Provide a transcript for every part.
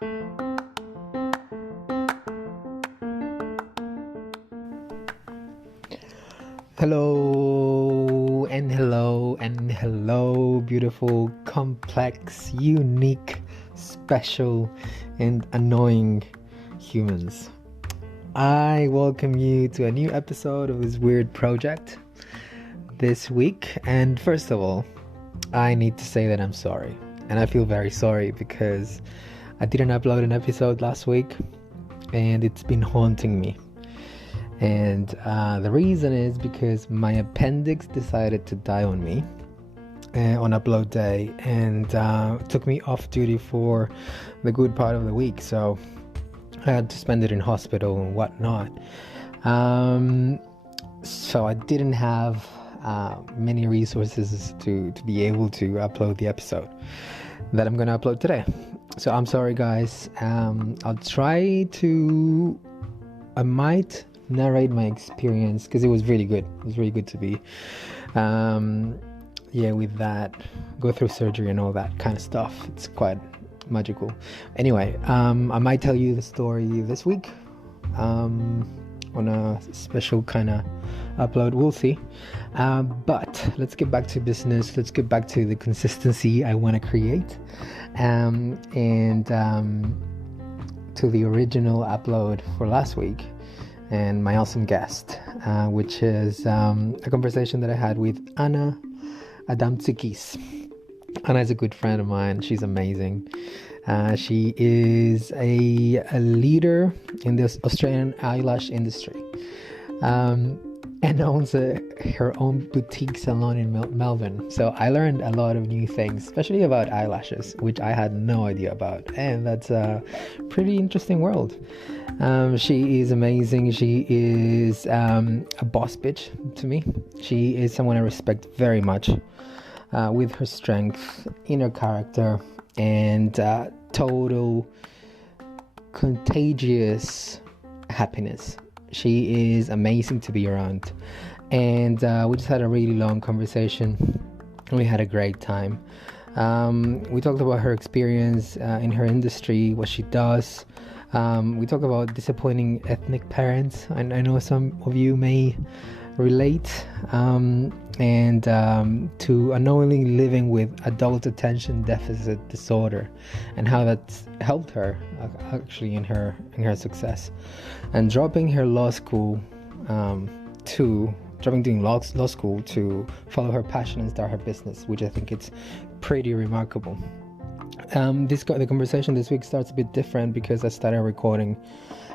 Hello and hello and hello, beautiful, complex, unique, special, and annoying humans. I welcome you to a new episode of this weird project this week. And first of all, I need to say that I'm sorry. And I feel very sorry because I didn't upload an episode last week and it's been haunting me. And the reason is because my appendix decided to die on me on upload day and took me off duty for the good part of the week. So I had to spend it in hospital and whatnot. So I didn't have many resources to be able to upload the episode that I'm going to upload today. So I'm sorry, guys. I'll try to... I might narrate my experience because it was really good. It was really good to be with that, go through surgery and all that kind of stuff. It's quite magical. Anyway, I might tell you the story this week on a special kind of upload. We'll see. But let's get back to business. Let's get back to the consistency I want to create and to the original upload for last week and my awesome guest, which is a conversation that I had with Anna Adamtzikis. Anna is a good friend of mine. She's amazing. She is a leader in the Australian Eyelash Industry and owns her own boutique salon in Melbourne. So I learned a lot of new things, especially about eyelashes, which I had no idea about. And that's a pretty interesting world. She is amazing. She is a boss bitch to me. She is someone I respect very much with her strength, inner character, and total contagious happiness. She is amazing to be around. And we just had a really long conversation. We had a great time. We talked about her experience in her industry, what she does. We talk about disappointing ethnic parents. I know some of you may relate, and to unknowingly living with adult attention deficit disorder and how that's helped her actually in her success, and dropping law school to follow her passion and start her business, which I think it's pretty remarkable. The conversation this week starts a bit different because I started recording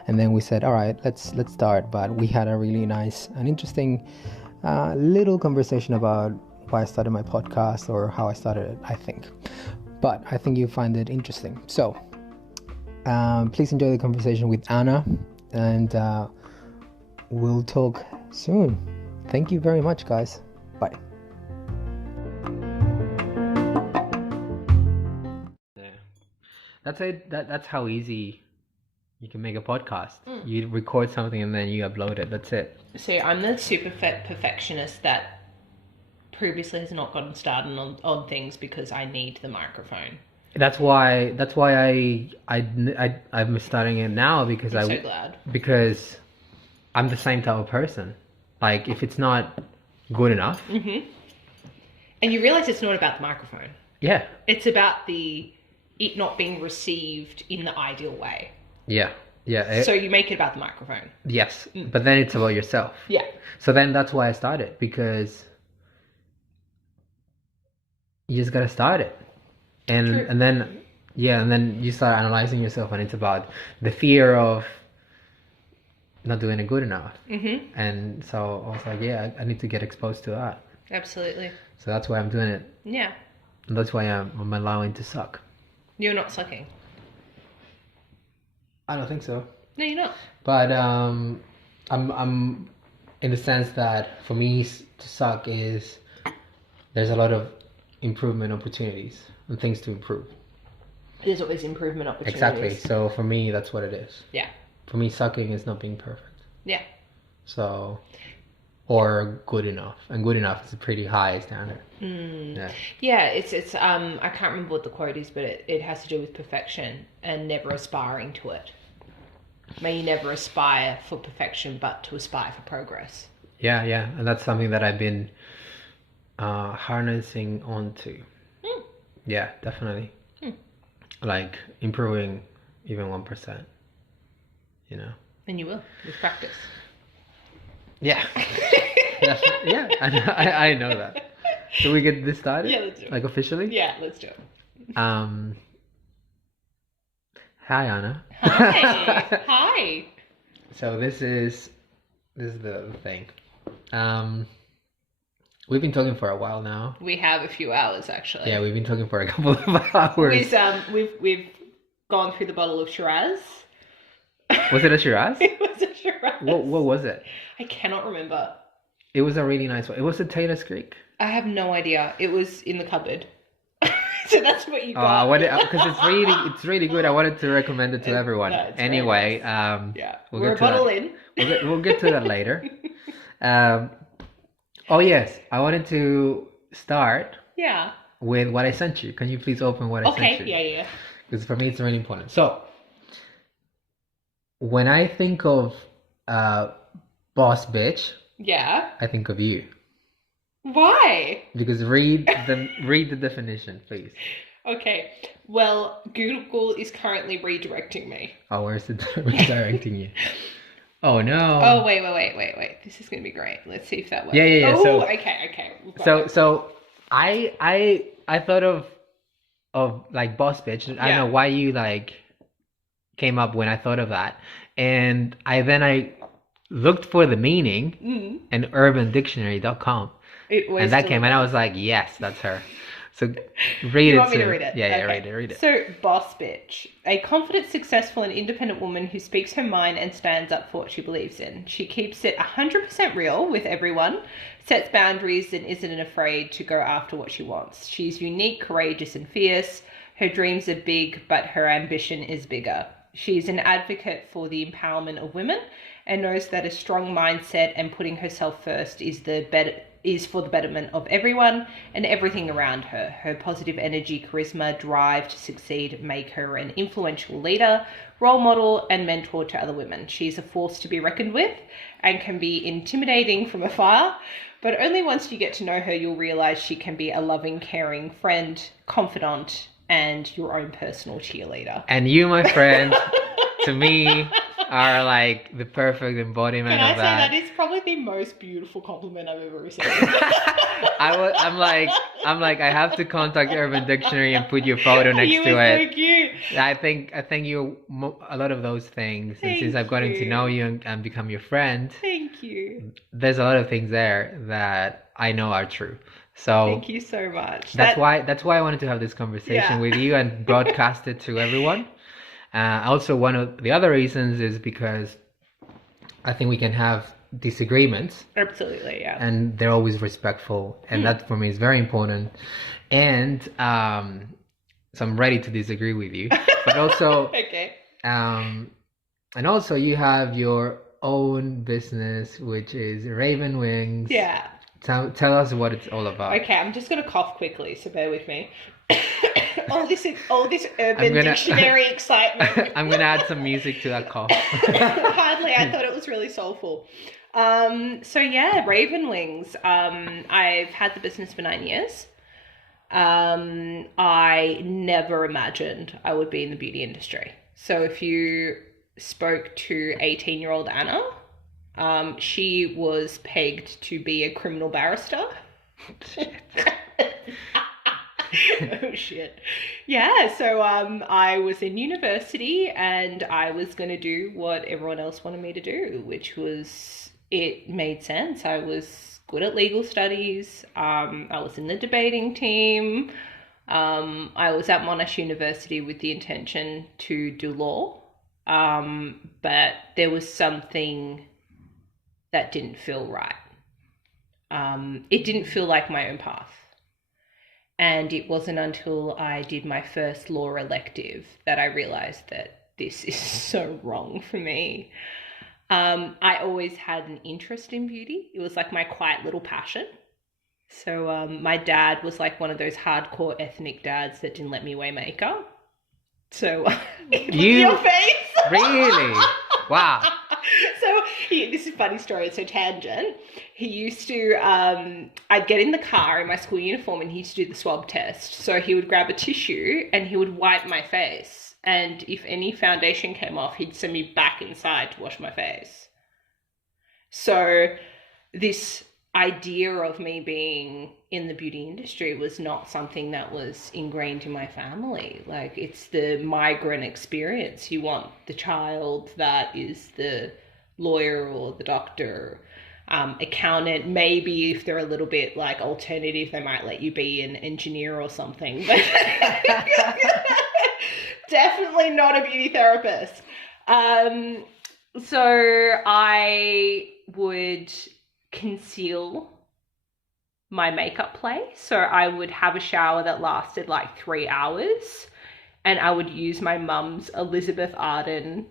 and then we said, all right, let's start. But we had a really nice and interesting little conversation about why I started my podcast or how I started it, I think. But I think you find it interesting. So please enjoy the conversation with Anna, and we'll talk soon. Thank you very much, guys. Bye. That's it. That's how easy you can make a podcast. You record something and then you upload it. That's it. So I'm the super perfectionist that previously has not gotten started on things because I need the microphone. That's why I'm starting it now because I'm so glad. Because I'm the same type of person. Like if it's not good enough. Mm-hmm. And you realize it's not about the microphone. Yeah. It's about it not being received in the ideal way. Yeah. So you make it about the microphone. Yes, but then it's about yourself. Yeah. So then that's why I started, because you just gotta start it, and then you start analyzing yourself, and it's about the fear of not doing it good enough. Mm-hmm. And so I was like, I need to get exposed to that. Absolutely. So that's why I'm doing it. Yeah. And that's why I'm allowing to suck. You're not sucking. I don't think so. No, you're not. But I'm in the sense that for me to suck is there's a lot of improvement opportunities and things to improve. There's always improvement opportunities. Exactly. So for me, that's what it is. Yeah. For me, sucking is not being perfect. Yeah. So or good enough, and good enough is a pretty high standard. Yeah, it's I can't remember what the quote is, but it has to do with perfection and never aspiring to it. May you never aspire for perfection, but to aspire for progress. Yeah, and that's something that I've been harnessing onto. Yeah, definitely. Like improving even 1%, you know. And you will with practice. Yeah. Yeah, I know that. So we get this started? Yeah, let's do it. Like officially? Yeah, let's do it. Hi Anna. Hi. Hi. So this is the thing. We've been talking for a while now. We have a few hours actually. Yeah, we've been talking for a couple of hours. We've gone through the bottle of Shiraz. Was it a Shiraz? It was a Shiraz. What was it? I cannot remember. It was a really nice one. It was a Taylor's Creek. I have no idea. It was in the cupboard. So that's what you got. Because it's really good. I wanted to recommend it to everyone. No, anyway, yeah, we're a bottle in. We'll get to that later. Oh yes, I wanted to start. Yeah. With what I sent you. Can you please open what I sent you? Okay. Yeah. Because for me it's really important. So when I think of boss bitch, yeah, I think of you. Why? Because read the definition, please. Okay. Well, Google is currently redirecting me. Oh, where's it redirecting you? Oh no. Oh wait. This is gonna be great. Let's see if that works. Yeah. Oh, so, okay. So I thought of like boss bitch. I don't know why you like came up when I thought of that. And I looked for the meaning in urbandictionary.com. And that came and I was like, yes, that's her. So read you it. Want me to read it? Yeah, okay. read it. So, boss bitch. A confident, successful and independent woman who speaks her mind and stands up for what she believes in. She keeps it 100% real with everyone, sets boundaries and isn't afraid to go after what she wants. She's unique, courageous and fierce. Her dreams are big, but her ambition is bigger. She's an advocate for the empowerment of women and knows that a strong mindset and putting herself first is for the betterment of everyone and everything around her. Her positive energy, charisma, drive to succeed make her an influential leader, role model, and mentor to other women. She's a force to be reckoned with and can be intimidating from afar, but only once you get to know her, you'll realize she can be a loving, caring friend, confidant, and your own personal cheerleader. And you, my friend, to me, are like the perfect embodiment of that. Can I say that is probably the most beautiful compliment I've ever received? I'm like I have to contact Urban Dictionary and put your photo next to it. So cute. I think you a lot of those things. And since I've gotten to know you and become your friend, thank you. There's a lot of things there that I know are true. So thank you so much. That's why I wanted to have this conversation with you and broadcast it to everyone. Also, one of the other reasons is because I think we can have disagreements. Absolutely, yeah. And they're always respectful, and that for me is very important. And so I'm ready to disagree with you, but also okay. And also you have your own business, which is Raven Wings. Yeah. Tell us what it's all about. Okay, I'm just gonna cough quickly, so bear with me. all this Urban Dictionary excitement. I'm gonna add some music to that cough. Hardly. I thought it was really soulful. So yeah, Raven Wings. I've had the business for 9 years. I never imagined I would be in the beauty industry. So if you spoke to 18-year-old Anna, she was pegged to be a criminal barrister. Oh shit. Yeah, so I was in university and I was going to do what everyone else wanted me to do, which was, it made sense. I was good at legal studies. I was in the debating team. I was at Monash University with the intention to do law. But there was something that didn't feel right. It didn't feel like my own path. And it wasn't until I did my first law elective that I realized that this is so wrong for me. I always had an interest in beauty. It was like my quiet little passion. So my dad was like one of those hardcore ethnic dads that didn't let me wear makeup. So look at your face. Really? Wow. So this is a funny story. So tangent. He used to, I'd get in the car in my school uniform and he used to do the swab test. So he would grab a tissue and he would wipe my face. And if any foundation came off, he'd send me back inside to wash my face. So this idea of me being in the beauty industry was not something that was ingrained in my family. Like, it's the migrant experience. You want the child that is the lawyer or the doctor, accountant. Maybe if they're a little bit like alternative, they might let you be an engineer or something. But definitely not a beauty therapist. So I would conceal my makeup play. So I would have a shower that lasted like 3 hours and I would use my mum's Elizabeth Arden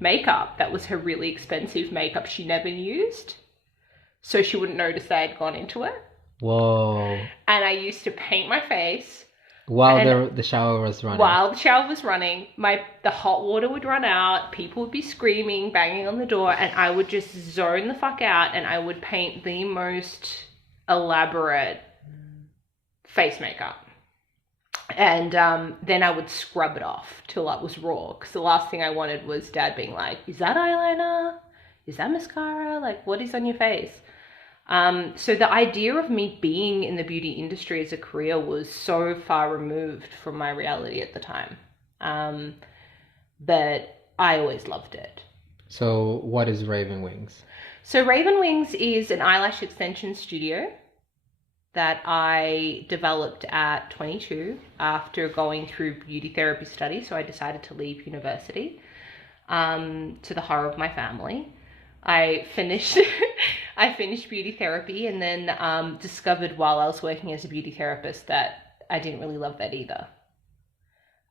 makeup. That was her really expensive makeup she never used. So she wouldn't notice I had gone into it. Whoa. And I used to paint my face. While the shower was running. While the shower was running, the hot water would run out, people would be screaming, banging on the door, and I would just zone the fuck out and I would paint the most elaborate face makeup. And then I would scrub it off till it was raw, because the last thing I wanted was Dad being like, is that eyeliner? Is that mascara? Like, what is on your face? So the idea of me being in the beauty industry as a career was so far removed from my reality at the time, that I always loved it. So what is Raven Wings? So Raven Wings is an eyelash extension studio that I developed at 22 after going through beauty therapy studies. So I decided to leave university, to the horror of my family. I finished beauty therapy and then discovered while I was working as a beauty therapist that I didn't really love that either.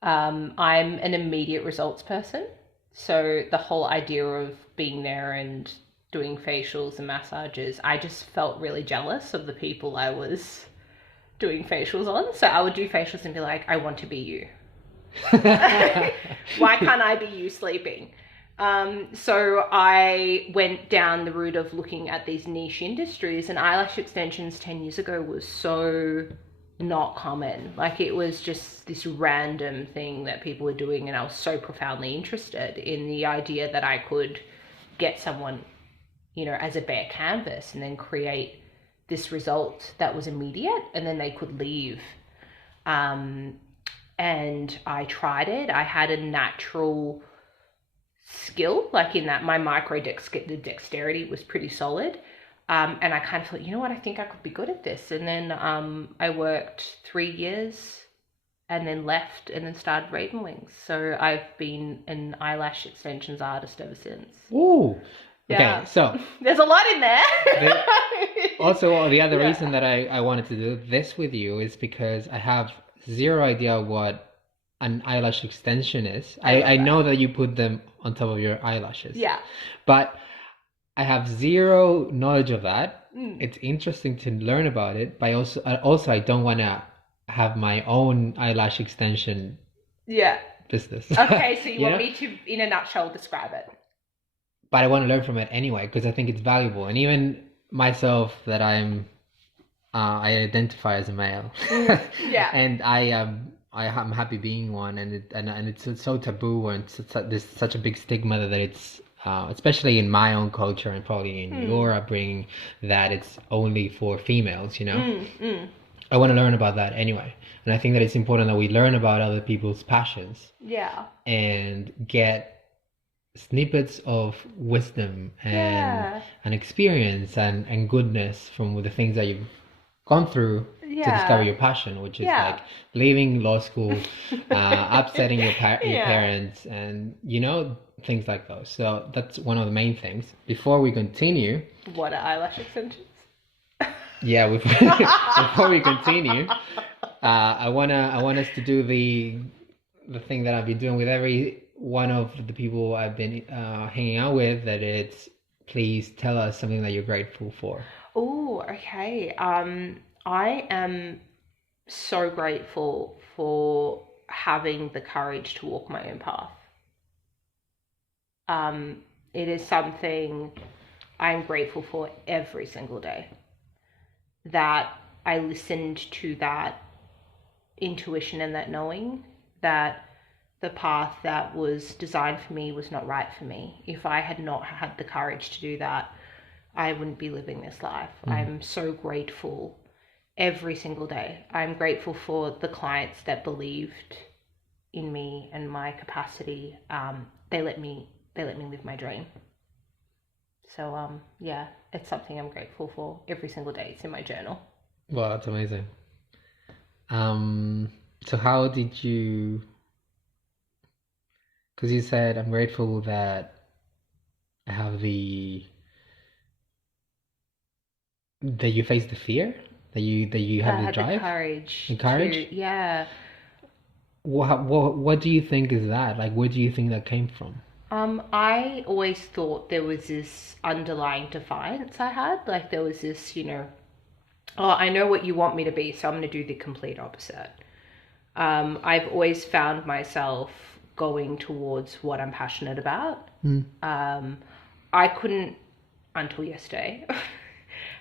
I'm an immediate results person. So the whole idea of being there and doing facials and massages, I just felt really jealous of the people I was doing facials on. So I would do facials and be like, I want to be you. Why can't I be you sleeping? So I went down the route of looking at these niche industries, and eyelash extensions 10 years ago was so not common. Like, it was just this random thing that people were doing, and I was so profoundly interested in the idea that I could get someone, you know, as a bare canvas and then create this result that was immediate and then they could leave. And I tried it. I had a natural skill, like in that my dexterity was pretty solid, and I kind of thought, you know what, I think I could be good at this. And then I worked 3 years and then left and then started Raven Wings. So I've been an eyelash extensions artist ever since. Ooh. Yeah. Okay, so there's a lot in there. Also, the other reason that I wanted to do this with you is because I have zero idea what an eyelash extension is. I know that you put them on top of your eyelashes. Yeah. But I have zero knowledge of that. It's interesting to learn about it, but also I don't want to have my own eyelash extension business. Okay, so you want me to, in a nutshell, describe it? But I want to learn from it anyway, because I think it's valuable. And even myself, that I identify as a male. And I'm happy being one, and it's so taboo, and there's such a big stigma that it's especially in my own culture and probably in your upbringing, that it's only for females, you know. I want to learn about that anyway, and I think that it's important that we learn about other people's passions, and get snippets of wisdom and experience and goodness from the things that you've gone through to discover your passion, which is like leaving law school, upsetting your parents, and, you know, things like those. So that's one of the main things. Before we continue, what are eyelash extensions? Before we continue, I want us to do the thing that I've been doing with every one of the people I've been hanging out with that it's please tell us something that you're grateful for. Oh, okay. I am so grateful for having the courage to walk my own path. It is something I'm grateful for every single day. That I listened to that intuition and that knowing that the path that was designed for me was not right for me. If I had not had the courage to do that, I wouldn't be living this life. I'm so grateful every single day. I'm grateful for the clients that believed in me and my capacity. They let me live my dream. So yeah, it's something I'm grateful for every single day. It's in my journal. Wow, that's amazing. So how did you, because you said I'm grateful that I have that you face the fear, that you have the drive, the courage. Yeah. What do you think is that? Like, where do you think that came from? I always thought there was this underlying defiance I had. Like there was this, oh, I know what you want me to be, so I'm going to do the complete opposite. I've always found myself going towards what I'm passionate about. I couldn't, until yesterday,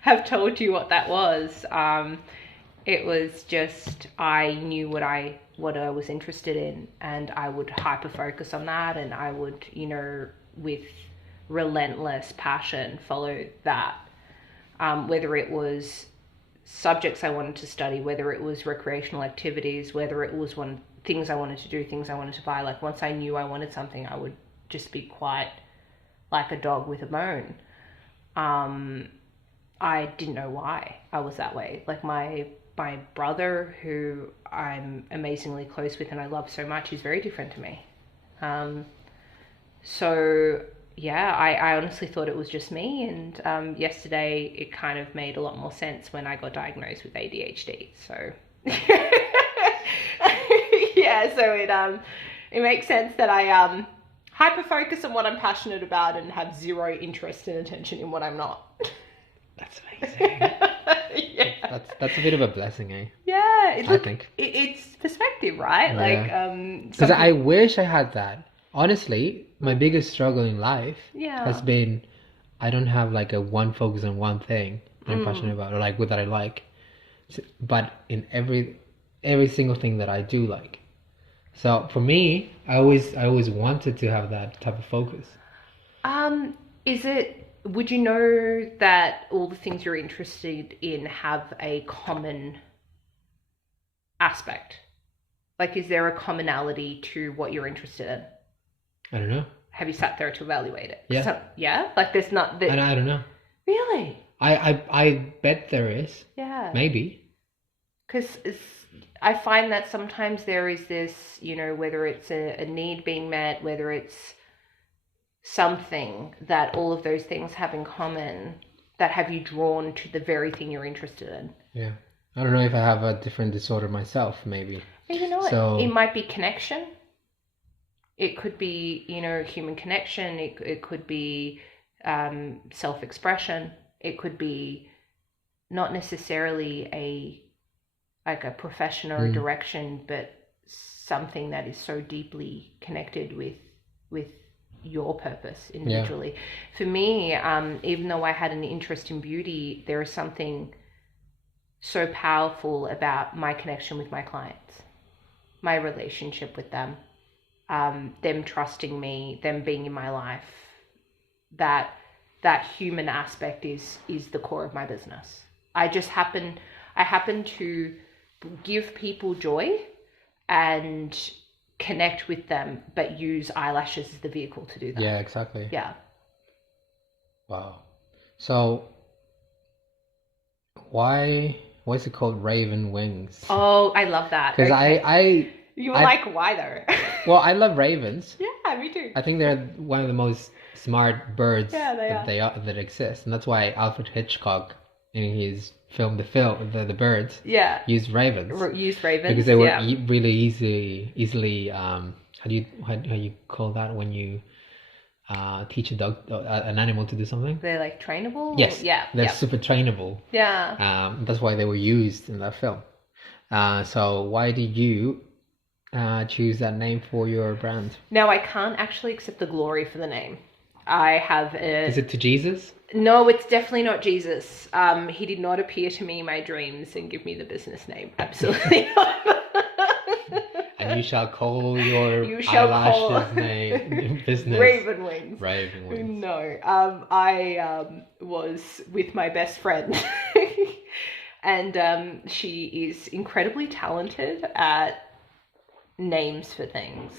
have told you what that was. It was just, I knew what I was interested in, and I would hyper focus on that, and I would, with relentless passion follow that. Whether it was subjects I wanted to study, whether it was recreational activities, whether it was things I wanted to do, things I wanted to buy. Like once I knew I wanted something, I would just be quite like a dog with a bone. I didn't know why I was that way. Like my brother, who I'm amazingly close with and I love so much, is very different to me. So yeah, I honestly thought it was just me. And yesterday it kind of made a lot more sense when I got diagnosed with ADHD. So yeah, so it makes sense that I hyper focus on what I'm passionate about and have zero interest and attention in what I'm not. That's amazing. Yeah. That's a bit of a blessing, eh? Yeah, I think it's perspective, right? Yeah. Like, because I wish I had that. Honestly, my biggest struggle in life has been I don't have like a one focus on one thing I'm passionate about, or like what that I like. But in every single thing that I do like. So for me, I always wanted to have that type of focus. Would you know that all the things you're interested in have a common aspect? Like, is there a commonality to what you're interested in? I don't know. Have you sat there to evaluate it? Yeah. Yeah? Like, there's not... I don't know. Really? I bet there is. Yeah. Maybe. Because I find that sometimes there is this, whether it's a need being met, whether it's something that all of those things have in common that have you drawn to the very thing you're interested in. Yeah. I don't know if I have a different disorder myself, maybe. It might be connection. It could be, human connection. It could be self-expression. It could be not necessarily a profession or a direction, but something that is so deeply connected with your purpose individually. Yeah. For me, even though I had an interest in beauty, there is something so powerful about my connection with my clients, my relationship with them, them trusting me, them being in my life. That human aspect is the core of my business. I happen to give people joy and connect with them, but use eyelashes as the vehicle to do that. Yeah, exactly. Yeah. Wow. So why is it called Raven Wings? Oh, I love that. Because okay. You were like, why though? Well, I love ravens. Yeah, me too. I think they're one of the most smart birds that exist, and that's why Alfred Hitchcock in his film the birds used ravens because they were really easily how you call that when you teach a dog an animal to do something? They're like trainable? Yes. Yeah. They're yeah. super trainable. Yeah. That's why they were used in that film. So why did you choose that name for your brand? Now, I can't actually accept the glory for the name. I have a... Is it to Jesus? No, it's definitely not Jesus. He did not appear to me in my dreams and give me the business name. Absolutely not. And you shall call your eyelashes name business Raven Wings. Raven Wings. No, I was with my best friend, and she is incredibly talented at names for things.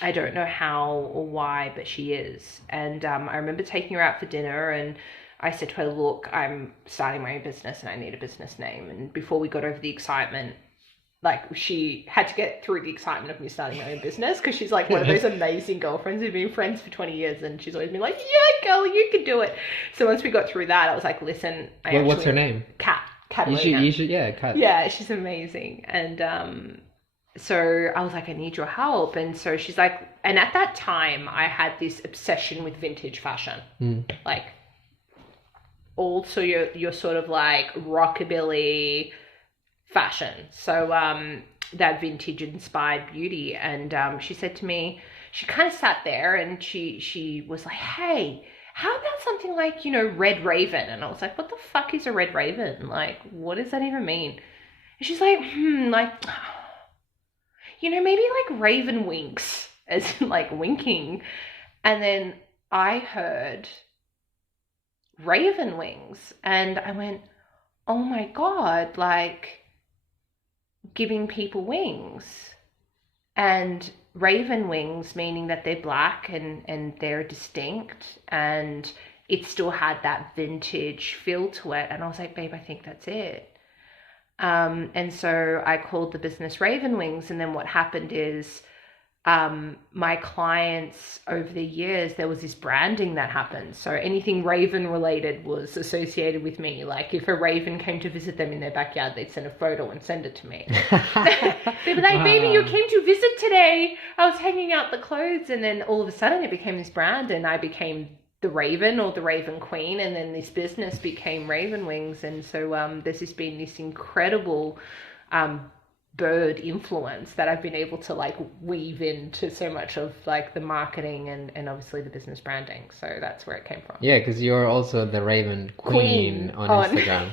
I don't know how or why, but she is. And I remember taking her out for dinner, and I said to her, look, I'm starting my own business and I need a business name. And before we got over the excitement, like, she had to get through the excitement of me starting my own business, because she's like one of those amazing girlfriends who've been friends for 20 years, and she's always been like, yeah, girl, you can do it. So once we got through that, I was like, listen, what's her name? Catalina. You should, yeah, Cat. Yeah, she's amazing. And so I was like, I need your help. And so she's like, and at that time I had this obsession with vintage fashion. Like, also your sort of like rockabilly fashion. So that vintage inspired beauty. And she said to me, she kind of sat there and she was like, hey, how about something like, Red Raven? And I was like, what the fuck is a Red Raven? Like, what does that even mean? And she's like, like, maybe like Raven winks, as in like winking. And then I heard Raven wings, and I went, oh my God, like giving people wings. And Raven wings, meaning that they're black and they're distinct, and it still had that vintage feel to it. And I was like, babe, I think that's it. And so I called the business Raven Wings. And then what happened is, my clients over the years, there was this branding that happened. So anything Raven related was associated with me. Like, if a Raven came to visit them in their backyard, they'd send a photo and send it to me. They'd be like, baby, you came to visit today. I was hanging out the clothes. And then all of a sudden it became this brand, and I became the Raven or the Raven Queen, and then this business became Raven Wings. And so there's been this incredible bird influence that I've been able to like weave into so much of like the marketing and obviously the business branding. So that's where it came from. Yeah, because you're also the Raven Queen on Instagram.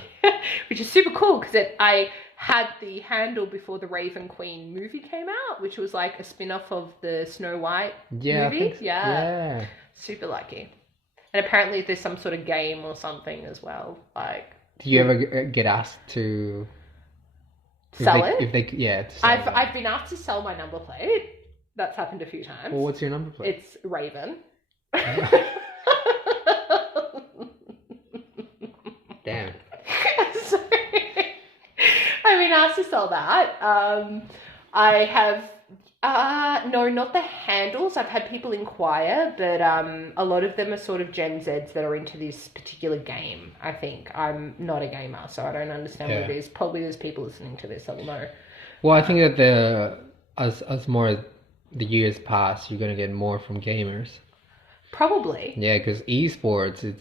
Which is super cool, because I had the handle before the Raven Queen movie came out, which was like a spin-off of the Snow White movie. Yeah. Super lucky. And apparently there's some sort of game or something as well. Like, do you ever get asked to sell it? I've been asked to sell my number plate. That's happened a few times. Well, what's your number plate? It's Raven. Damn. So, I've been asked to sell that. I have no, not the handles. I've had people inquire, but a lot of them are sort of Gen Zs that are into this particular game. I think I'm not a gamer, so I don't understand what it is. Probably there's people listening to this. I don't know. Well, I think that as more the years pass, you're gonna get more from gamers. Probably. Yeah, because esports is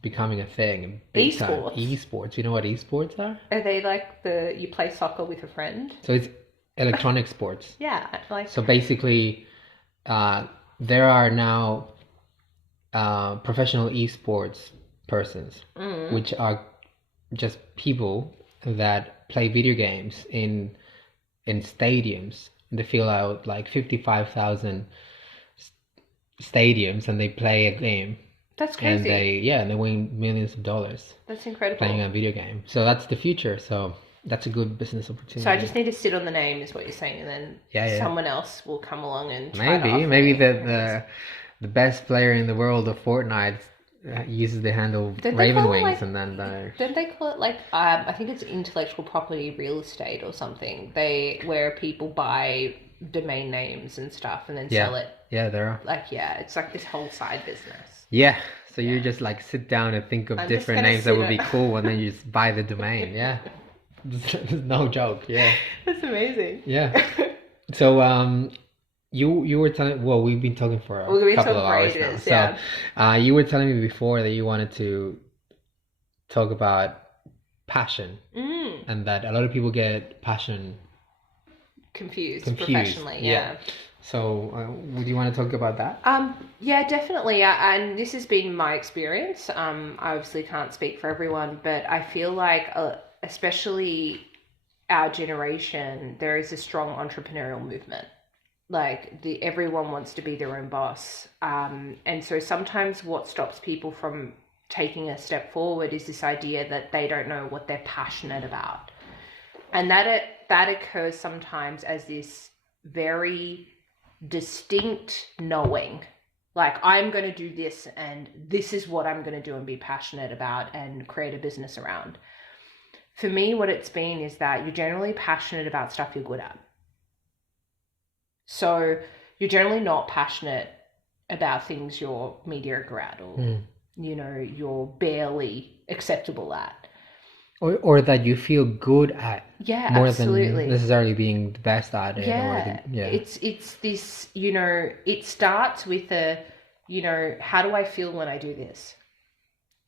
becoming a thing. Esports. Esports. You know what esports are? Are they like you play soccer with a friend? So it's electronic sports. Yeah, like. So basically, there are now professional esports persons, which are just people that play video games in stadiums. They fill out like 55,000 stadiums, and they play a game. That's crazy. And they win millions of dollars. That's incredible. Playing a video game. So that's the future. So that's a good business opportunity. So I just need to sit on the name, is what you're saying, and then someone else will come along and try maybe the best player in the world of Fortnite uses the handle Raven Wings, and then don't they call it like I think it's intellectual property real estate or something? Where people buy domain names and stuff and then sell it. Yeah, there are. It's like this whole side business. Yeah. So you just like sit down and think of different names that would be cool, and then you just buy the domain. Yeah. There's no joke. Yeah. That's amazing. Yeah. So you were telling, well, we've been talking for We've a been couple talking of for hours ages, now. yeah. So you were telling me before that you wanted to talk about passion and that a lot of people get passion Confused confused. professionally, Yeah. yeah. So would you want to talk about that? Yeah, definitely. And this has been my experience. I obviously can't speak for everyone, but I feel like, especially our generation, there is a strong entrepreneurial movement. Like everyone wants to be their own boss. And so sometimes what stops people from taking a step forward is this idea that they don't know what they're passionate about. And that occurs sometimes as this very distinct knowing, like I'm going to do this and this is what I'm going to do and be passionate about and create a business around. For me, what it's been is that you're generally passionate about stuff you're good at. So you're generally not passionate about things you're mediocre at or you're barely acceptable at. Or that you feel good at, Yeah, more absolutely. than necessarily being the best at it. Yeah, yeah. It's this, it starts with how do I feel when I do this?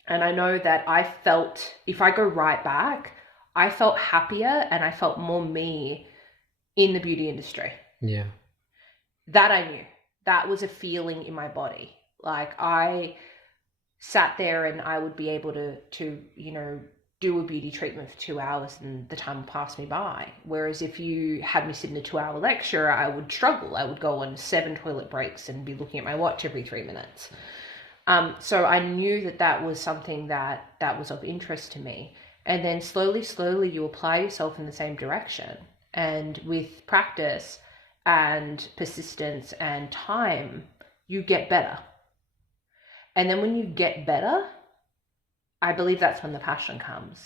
And I know that I felt, if I go right back, I felt happier and I felt more me in the beauty industry. Yeah. That I knew. That was a feeling in my body. Like I sat there and I would be able to do a beauty treatment for 2 hours and the time would pass me by. Whereas if you had me sit in a 2-hour lecture, I would struggle. I would go on 7 toilet breaks and be looking at my watch every 3 minutes. So I knew that was something that was of interest to me. And then slowly you apply yourself in the same direction. And with practice and persistence and time, you get better. And then when you get better, I believe that's when the passion comes.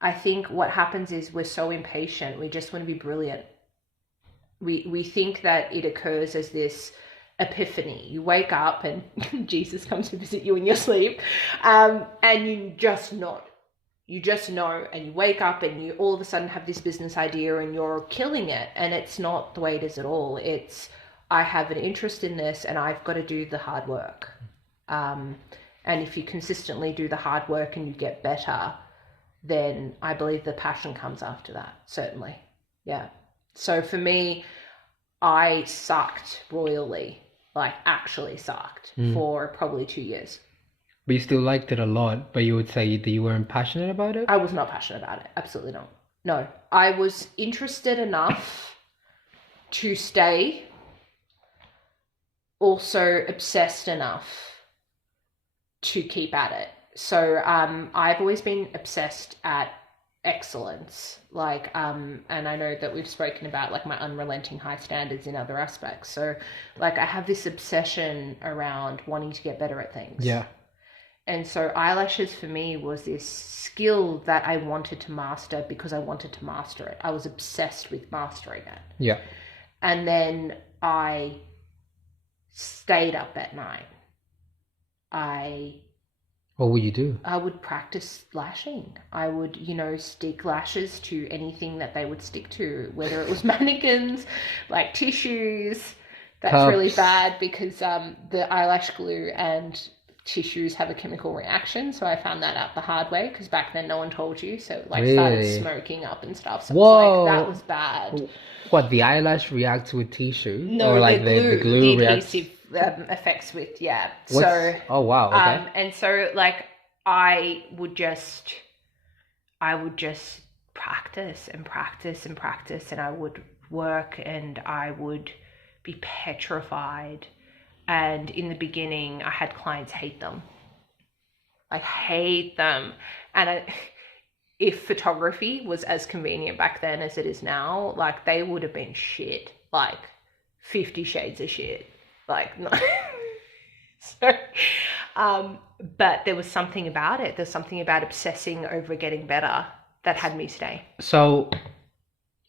I think what happens is we're so impatient. We just want to be brilliant. We think that it occurs as this epiphany. You wake up and Jesus comes to visit you in your sleep, and you just know. You just know, and you wake up and you all of a sudden have this business idea and you're killing it. And it's not the way it is at all. It's, I have an interest in this and I've got to do the hard work. And if you consistently do the hard work and you get better, then I believe the passion comes after that, certainly. Yeah. So for me, I sucked royally, like actually sucked for probably 2 years. But you still liked it a lot, but you would say that you weren't passionate about it? I was not passionate about it. Absolutely not. No, I was interested enough to stay, also obsessed enough to keep at it. So I've always been obsessed at excellence, like and I know that we've spoken about like my unrelenting high standards in other aspects. So like I have this obsession around wanting to get better at things. Yeah. And so eyelashes for me was this skill that I wanted to master because I wanted to master it. I was obsessed with mastering it. Yeah. And then I stayed up at night. What would you do? I would practice lashing. I would, stick lashes to anything that they would stick to, whether it was mannequins, like tissues. That's Cups. Really bad because the eyelash glue and tissues have a chemical reaction. So I found that out the hard way because back then no one told you. So it started smoking up and stuff. So Whoa. that was bad. What, the eyelash reacts with tissue? No, or like the glue adhesive effects with, yeah. So oh wow, okay. and so like I would just practice and practice and practice, and I would work and I would be petrified. And in the beginning I had clients hate them. Like hate them. And if photography was as convenient back then as it is now, like they would have been shit, like 50 shades of shit. Like, no. So, but there was something about it. There's something about obsessing over getting better that had me stay. So,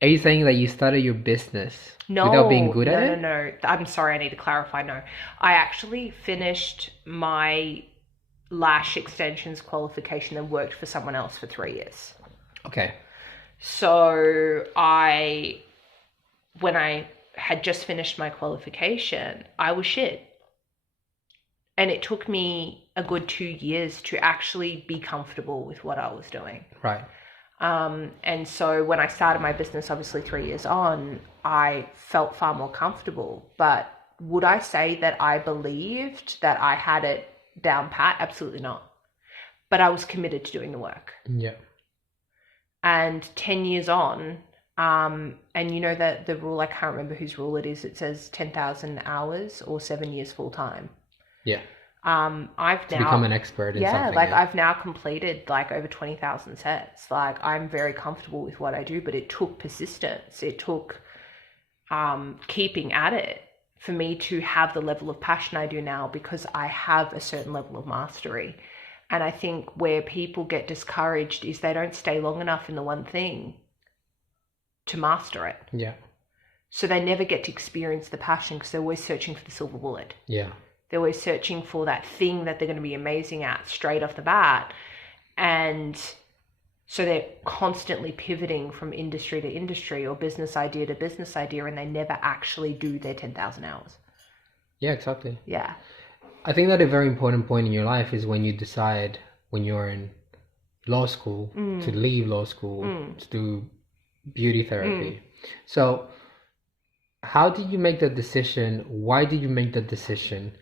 are you saying that you started your business without being good at it? No. I'm sorry, I need to clarify. No, I actually finished my lash extensions qualification and worked for someone else for 3 years. Okay. So I when I had just finished my qualification, I was shit. And it took me a good 2 years to actually be comfortable with what I was doing. Right. And so when I started my business, obviously 3 years on, I felt far more comfortable. But would I say that I believed that I had it down pat? Absolutely not. But I was committed to doing the work. Yeah. And 10 years on, and you know that the rule, I can't remember whose rule it is, it says 10,000 hours or 7 years full time. Yeah. I've To now become an expert in something. like I've now completed like over 20,000 sets. Like I'm very comfortable with what I do, but it took persistence. It took keeping at it for me to have the level of passion I do now, because I have a certain level of mastery. And I think where people get discouraged is they don't stay long enough in the one thing to master it. Yeah. So they never get to experience the passion because they're always searching for the silver bullet. Yeah. They're always searching for that thing that they're going to be amazing at straight off the bat. And so they're constantly pivoting from industry to industry or business idea to business idea, and they never actually do their 10,000 hours. Yeah, exactly. Yeah. I think that a very important point in your life is when you decide, when you're in law school, to leave law school, to do beauty therapy. So how did you make that decision? Why did you make that decision?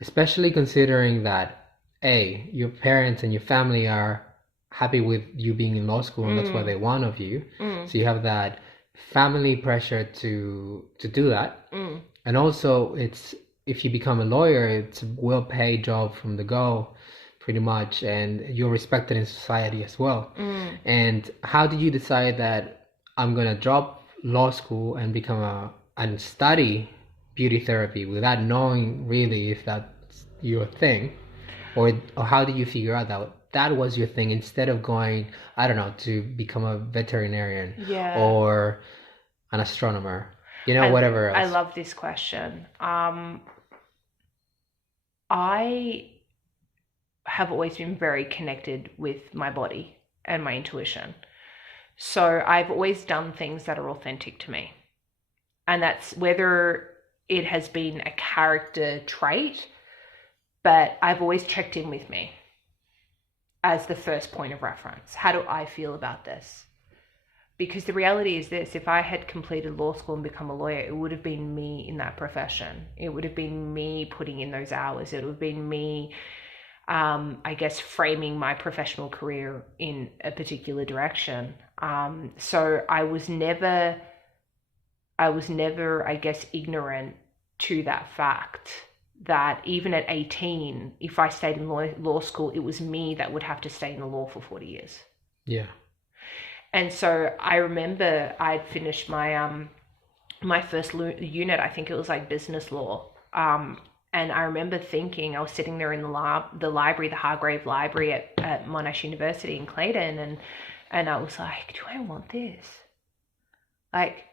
Especially considering that, A, your parents and your family are happy with you being in law school and that's what they want of you. So you have that family pressure to do that. And also it's, if you become a lawyer, it's a well-paid job from the go, pretty much, and you're respected in society as well. And how did you decide that I'm gonna drop law school and become and study beauty therapy without knowing really if that's your thing, or how did you figure out that that was your thing instead of going, I don't know, to become a veterinarian or an astronomer, whatever else? I love this question. I have always been very connected with my body and my intuition. So I've always done things that are authentic to me. And that's whether it has been a character trait, but I've always checked in with me as the first point of reference. How do I feel about this? Because the reality is this: if I had completed law school and become a lawyer, it would have been me in that profession. It would have been me putting in those hours. It would have been me, I guess, framing my professional career in a particular direction. So I was never, I guess, ignorant to that fact that even at 18, if I stayed in law school, it was me that would have to stay in the law for 40 years. Yeah. And so I remember I'd finished my my first unit, I think it was like business law. And I remember thinking, I was sitting there in the library, the Hargrave Library at Monash University in Clayton, and I was like, do I want this? Like,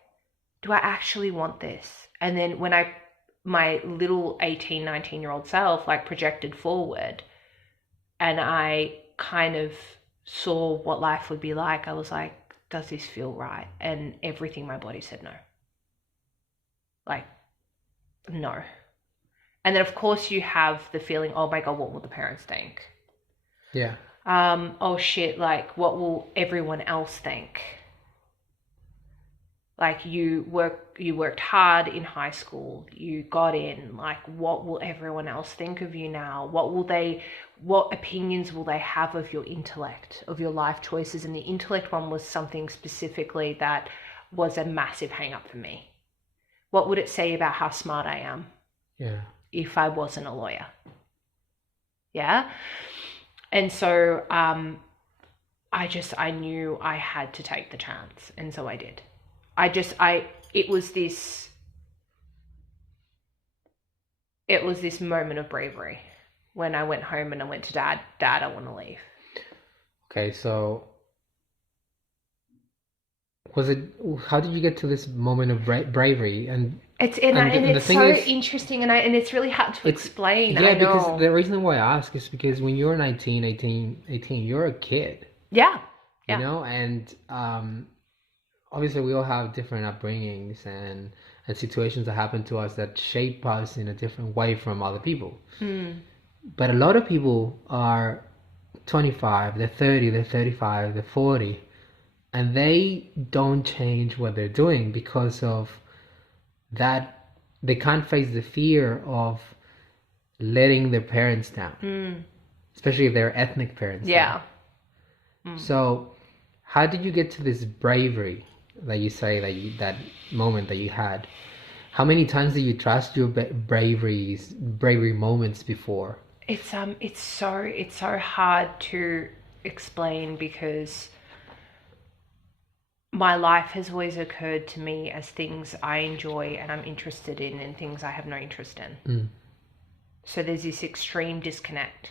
do I actually want this? And then when my little 18, 19-year-old self like projected forward and I kind of saw what life would be like, I was like, does this feel right? And everything my body said no. Like, no. And then of course you have the feeling, oh my God, what will the parents think? Yeah. Oh shit, like what will everyone else think? Like you worked hard in high school, you got in, like what will everyone else think of you now? What opinions will they have of your intellect, of your life choices? And the intellect one was something specifically that was a massive hang up for me. What would it say about how smart I am? Yeah. If I wasn't a lawyer? Yeah. And so I knew I had to take the chance, and so I did. It was this moment of bravery when I went home and I went to Dad, I want to leave. Okay, so how did you get to this moment of bravery? And it's so interesting, and it's really hard to explain. Yeah, because the reason why I ask is because when you're 19, 18, you're a kid. Yeah. You know, and obviously we all have different upbringings and situations that happen to us that shape us in a different way from other people. But a lot of people are 25, they're 30, they're 35, they're 40, and they don't change what they're doing because of that. They can't face the fear of letting their parents down, especially if they're ethnic parents. Yeah. So how did you get to this bravery that you say that moment that you had? How many times did you trust your bravery moments before? It's so hard to explain because my life has always occurred to me as things I enjoy and I'm interested in and things I have no interest in. So there's this extreme disconnect.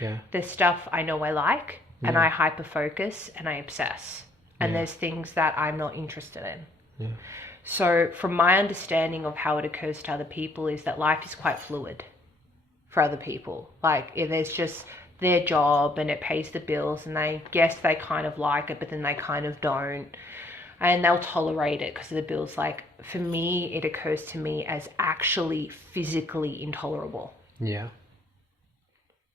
Yeah. There's stuff I know I like and I hyper focus and I obsess. And there's things that I'm not interested in. Yeah. So from my understanding of how it occurs to other people is that life is quite fluid for other people. Like if there's just their job and it pays the bills and they guess they kind of like it, but then they kind of don't. And they'll tolerate it because of the bills. Like for me, it occurs to me as actually physically intolerable. Yeah.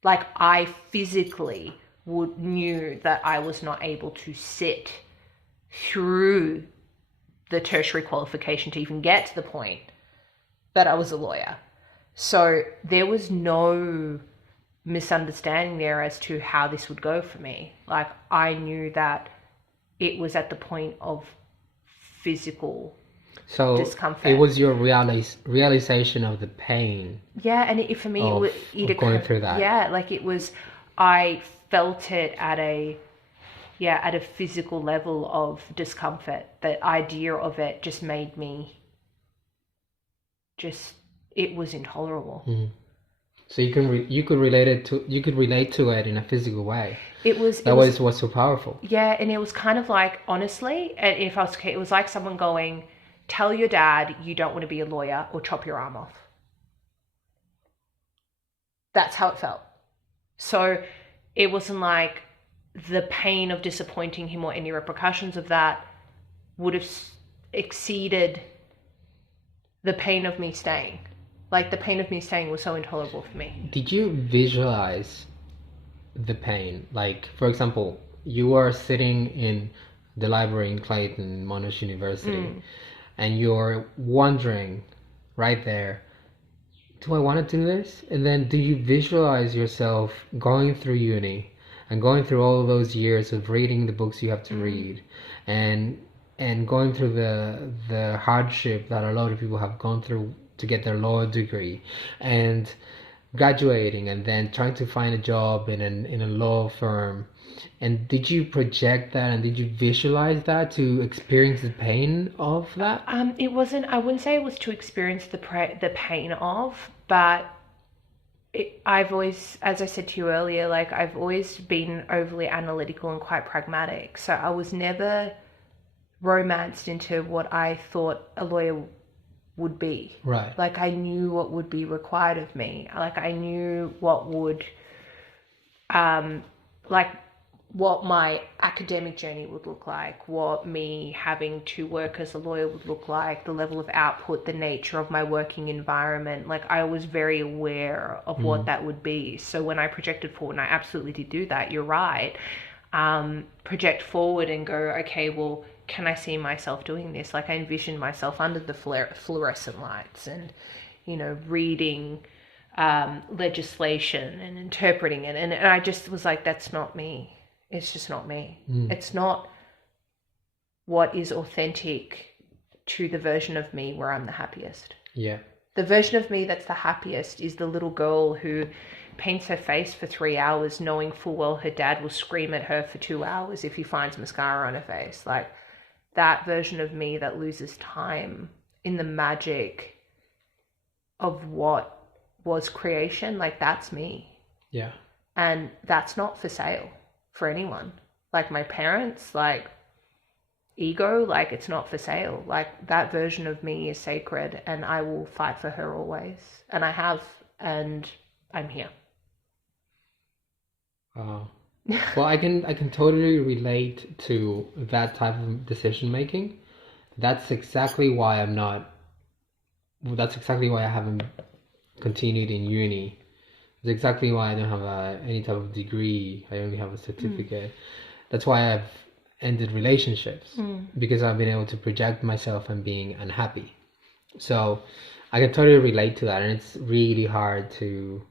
Like I physically knew that I was not able to sit through the tertiary qualification to even get to the point that I was a lawyer. So there was no misunderstanding there as to how this would go for me. Like I knew that it was at the point of physical discomfort. It was your realization of the pain. Yeah, and for me, it going through that. Yeah, like it was. I felt it at a physical level of discomfort. The idea of it just made me. It was intolerable. So you could relate to it in a physical way. It was so powerful. Yeah, and it was kind of like, honestly, and if I was okay, it was like someone going, "Tell your dad you don't want to be a lawyer or chop your arm off." That's how it felt. So it wasn't like the pain of disappointing him or any repercussions of that would have exceeded the pain of me staying. Like the pain of me staying was so intolerable for me. Did you visualize the pain? Like, for example, you are sitting in the library in Clayton, Monash University, and you're wondering right there, do I want to do this? And then do you visualize yourself going through uni and going through all those years of reading the books you have to read and going through the hardship that a lot of people have gone through to get their law degree and graduating and then trying to find a job in a law firm? And did you project that and did you visualize that to experience the pain of that? It wasn't, I wouldn't say it was to experience the pain of, but I've always, as I said to you earlier, like I've always been overly analytical and quite pragmatic. So I was never romanced into what I thought a lawyer would be. Right. Like I knew what would be required of me. Like I knew what would, what my academic journey would look like, what me having to work as a lawyer would look like, the level of output, the nature of my working environment. Like I was very aware of what that would be. So when I projected forward, and I absolutely did do that, you're right, project forward and go, okay, well, can I see myself doing this? Like I envisioned myself under the fluorescent lights and, reading legislation and interpreting it. And I just was like, that's not me. It's just not me. It's not what is authentic to the version of me where I'm the happiest. Yeah. The version of me that's the happiest is the little girl who paints her face for 3 hours knowing full well her dad will scream at her for 2 hours if he finds mascara on her face. Like that version of me that loses time in the magic of what was creation, like that's me. Yeah. And that's not for sale for anyone. Like my parents, like ego, like it's not for sale. Like that version of me is sacred and I will fight for her always. And I have, and I'm here. Well, I can totally relate to that type of decision making that's exactly why that's exactly why I haven't continued in uni. It's exactly why I don't have any type of degree. I only have a certificate. That's why I've ended relationships, because I've been able to project myself and being unhappy. So I can totally relate to that, and it's really hard to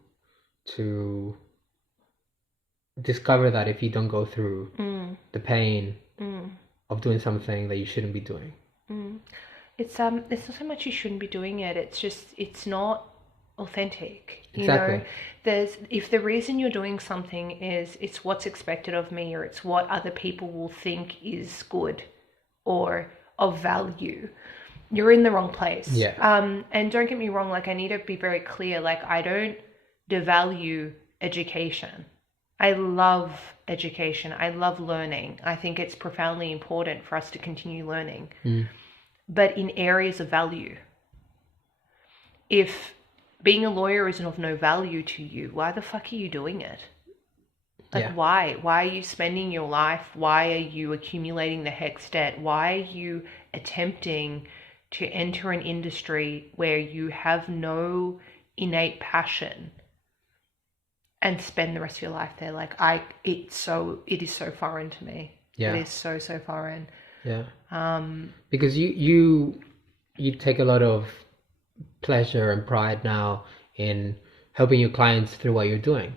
discover that if you don't go through the pain of doing something that you shouldn't be doing. It's not so much you shouldn't be doing it. It's just it's not authentic. Exactly. If the reason you're doing something is it's what's expected of me, or it's what other people will think is good or of value, you're in the wrong place. And don't get me wrong, like I need to be very clear, like I don't devalue education. I love education. I love learning. I think it's profoundly important for us to continue learning, but in areas of value. If being a lawyer isn't of no value to you, why the fuck are you doing it? Like, why? Why are you spending your life? Why are you accumulating the HECS debt? Why are you attempting to enter an industry where you have no innate passion and spend the rest of your life there? Like, it is so foreign to me. It is so foreign. Because you take a lot of pleasure and pride now in helping your clients through what you're doing.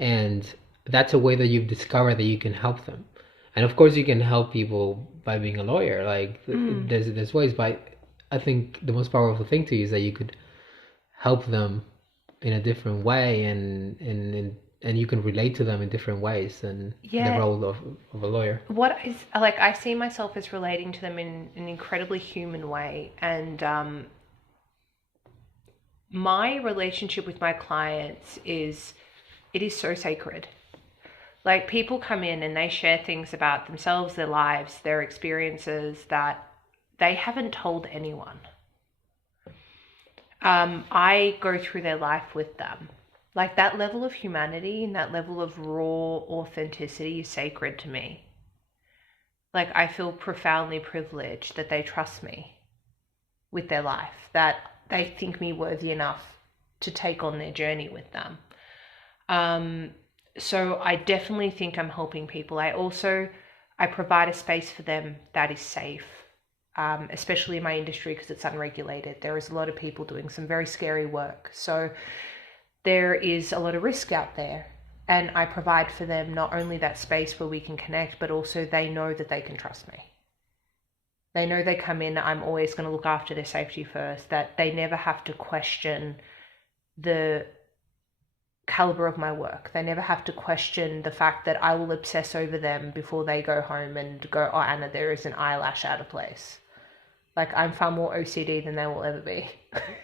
And that's a way that you've discovered that you can help them. And of course you can help people by being a lawyer. Like there's ways, but I think the most powerful thing to you is that you could help them in a different way, and you can relate to them in different ways than the role of a lawyer. What is, like, I see myself as relating to them in an incredibly human way, and my relationship with my clients is so sacred. Like, people come in and they share things about themselves, their lives, their experiences that they haven't told anyone. I go through their life with them. Like, that level of humanity and that level of raw authenticity is sacred to me. Like, I feel profoundly privileged that they trust me with their life, that they think me worthy enough to take on their journey with them. So I definitely think I'm helping people. I provide a space for them that is safe, especially in my industry because it's unregulated. There is a lot of people doing some very scary work. So there is a lot of risk out there. And I provide for them not only that space where we can connect, but also they know that they can trust me. They know they come in, I'm always going to look after their safety first, that they never have to question the caliber of my work. They never have to question the fact that I will obsess over them before they go home and go, oh, Anna, there is an eyelash out of place. Like, I'm far more OCD than they will ever be.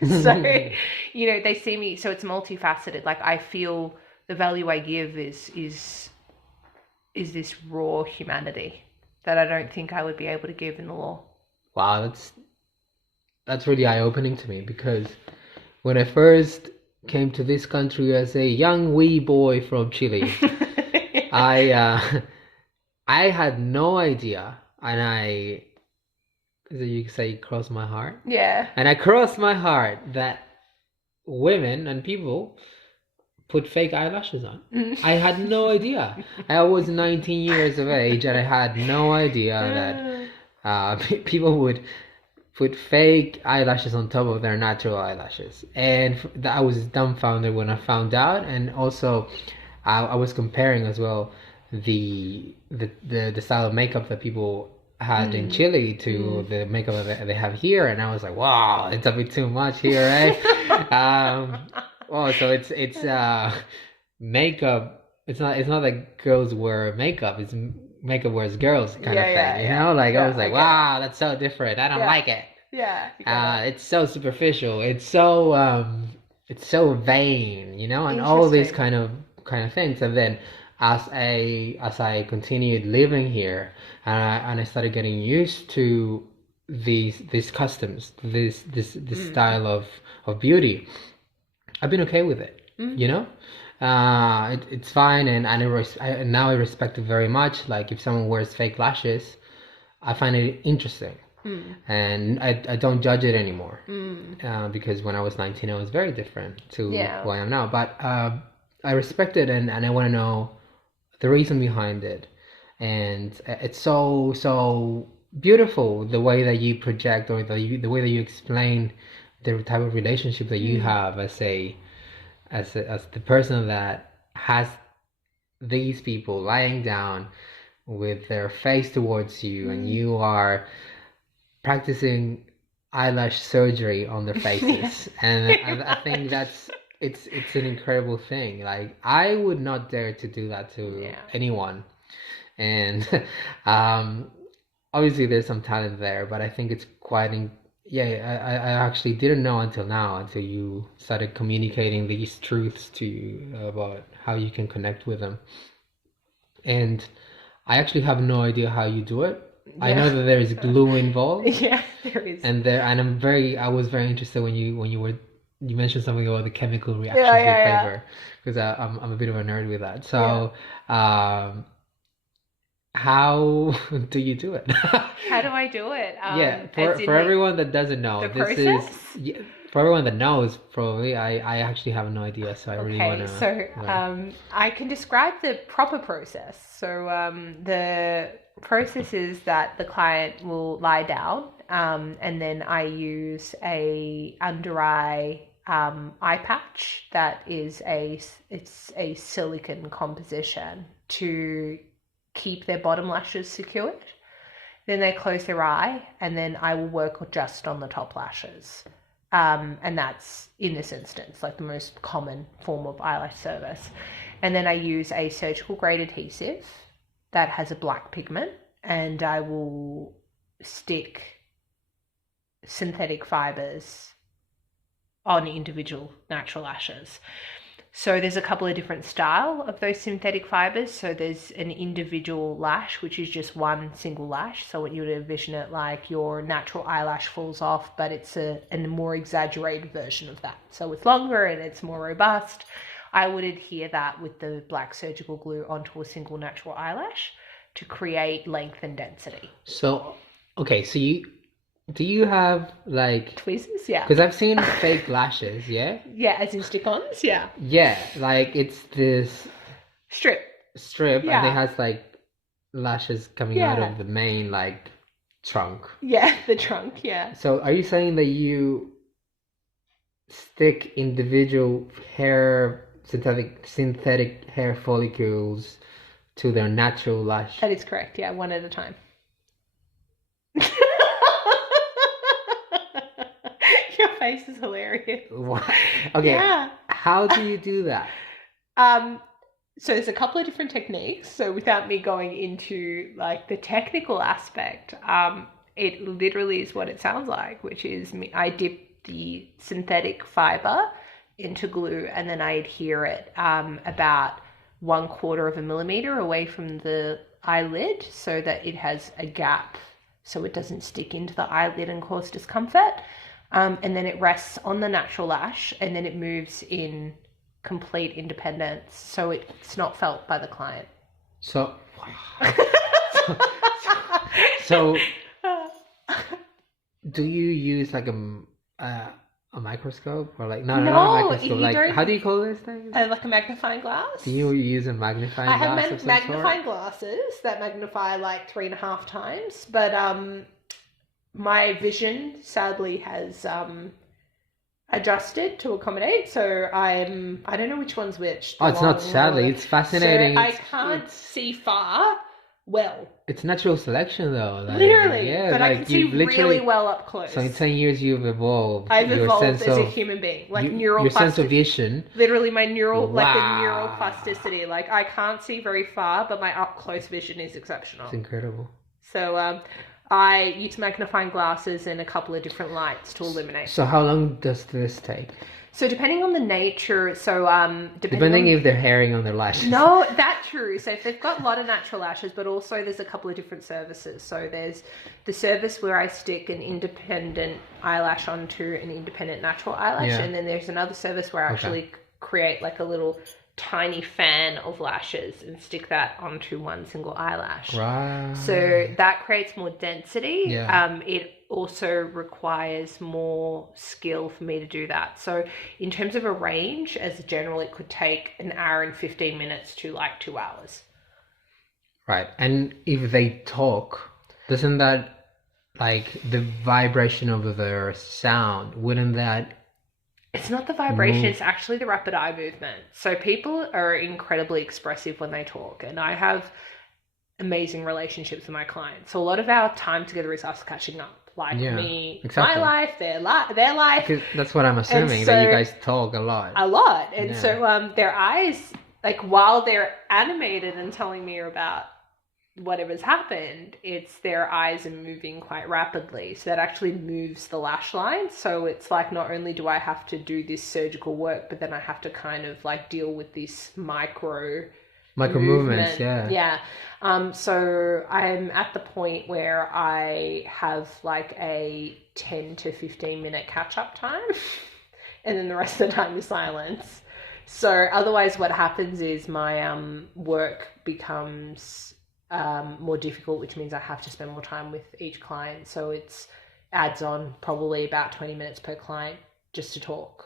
So, they see me, so it's multifaceted. Like, I feel the value I give is this raw humanity that I don't think I would be able to give in the law. Wow, that's really eye-opening to me, because when I first came to this country as a young wee boy from Chile, I had no idea, and you say crossed my heart? Yeah. And I crossed my heart that women and people put fake eyelashes on. I had no idea. I was 19 years of age and I had no idea that people would put fake eyelashes on top of their natural eyelashes. And I was dumbfounded when I found out. And also I was comparing as well the style of makeup that people had in Chile to the makeup that they have here, and I was like, wow, it's a bit too much here, right? So it's makeup. It's not that girls wear makeup. It's makeup wears girls kind of thing. You know, like I was like, wow, that's so different. I don't like it. It's so superficial. It's so vain, and all these kind of things. And then as I continued living here, and I started getting used to these customs, this style of beauty, I've been okay with it. It's fine, and now I respect it very much. Like, if someone wears fake lashes, I find it interesting. and I don't judge it anymore, because when I was 19 I was very different to who I am now, but I respect it, and I want to know the reason behind it. And it's so beautiful the way that you project, or the way that you explain the type of relationship that you have as the person that has these people lying down with their face towards you, and you are practicing eyelash surgery on their faces. And I think it's an incredible thing. Like, I would not dare to do that to anyone. And obviously there's some talent there, but I think it's quite I actually didn't know until now, until you started communicating these truths to you about how you can connect with them. And I actually have no idea how you do it. I know that there is glue involved. Yeah, there is. And I was very interested when you mentioned something about the chemical reactions with paper, because I'm a bit of a nerd with that. So how do you do it? How do I do it? For everyone that doesn't know, for everyone that knows, probably I actually have no idea, so I really want to. So I can describe the proper process. So the process is that the client will lie down, and then I use a under eye eye patch that is a silicone composition to keep their bottom lashes secured. Then they close their eye, and then I will work just on the top lashes. And that's, in this instance, like the most common form of eyelash service. And then I use a surgical grade adhesive that has a black pigment, and I will stick synthetic fibers on individual natural lashes. So there's a couple of different style of those synthetic fibers. So there's an individual lash, which is just one single lash. So what you would envision it like your natural eyelash falls off, but it's a more exaggerated version of that. So it's longer and it's more robust. I would adhere that with the black surgical glue onto a single natural eyelash to create length and density. So, okay, so do you have like tweezers? Yeah. Because I've seen fake lashes, yeah? Yeah, as in stick-ons, yeah. Yeah, like it's this strip, and it has like lashes coming out of the main like trunk. Yeah, the trunk, yeah. So are you saying that you stick individual synthetic hair follicles to their natural lash? That is correct, yeah, one at a time. Your face is hilarious. What? Okay. Yeah. How do you do that? So there's a couple of different techniques. So without me going into like the technical aspect, it literally is what it sounds like, which is I dip the synthetic fiber into glue, and then I adhere it about 1/4 of a millimeter away from the eyelid, so that it has a gap, so it doesn't stick into the eyelid and cause discomfort. And then it rests on the natural lash, and then it moves in complete independence, so it's not felt by the client. So do you use like a microscope, or like not a microscope? Like, how do you call this thing? Like a magnifying glass. Do you use a magnifying glass? I have magnifying glasses that magnify like 3.5 times, but my vision sadly has adjusted to accommodate, so I don't know which one's which. Oh, it's not sadly, it's fascinating. So I can't see far well. It's natural selection though. Like, literally, yeah, but like, I can see really well up close. So in 10 years you've evolved. I've evolved as a human being, like neural. Your sense of vision. Literally, my neural, like the neuroplasticity. Like I can't see very far, but my up close vision is exceptional. It's incredible. So I use magnifying glasses and a couple of different lights to illuminate. So how long does this take? So depending on the nature, depending if they're hairing on their lashes. No, that's true. So if they've got a lot of natural lashes, but also there's a couple of different services. So there's the service where I stick an independent eyelash onto an independent natural eyelash, and then there's another service where I actually create like a little tiny fan of lashes and stick that onto one single eyelash. Right. So that creates more density. Yeah. It also requires more skill for me to do that. So in terms of a range, as a general, it could take an hour and 15 minutes to like 2 hours. Right. And if they talk, doesn't that, like, the vibration of their sound, wouldn't that... It's not the vibration, it's actually the rapid eye movement. So people are incredibly expressive when they talk, and I have amazing relationships with my clients. So a lot of our time together is us catching up. Like me, exactly. My life, their life. Because that's what I'm assuming, that you guys talk a lot. A lot. And so their eyes, like while they're animated and telling me about whatever's happened, it's their eyes are moving quite rapidly. So that actually moves the lash line. So it's like, not only do I have to do this surgical work, but then I have to kind of like deal with this micro movements. So I'm at the point where I have like a 10 to 15 minute catch-up time and then the rest of the time is silence. So otherwise what happens is my work becomes more difficult, which means I have to spend more time with each client. So it's adds on probably about 20 minutes per client just to talk.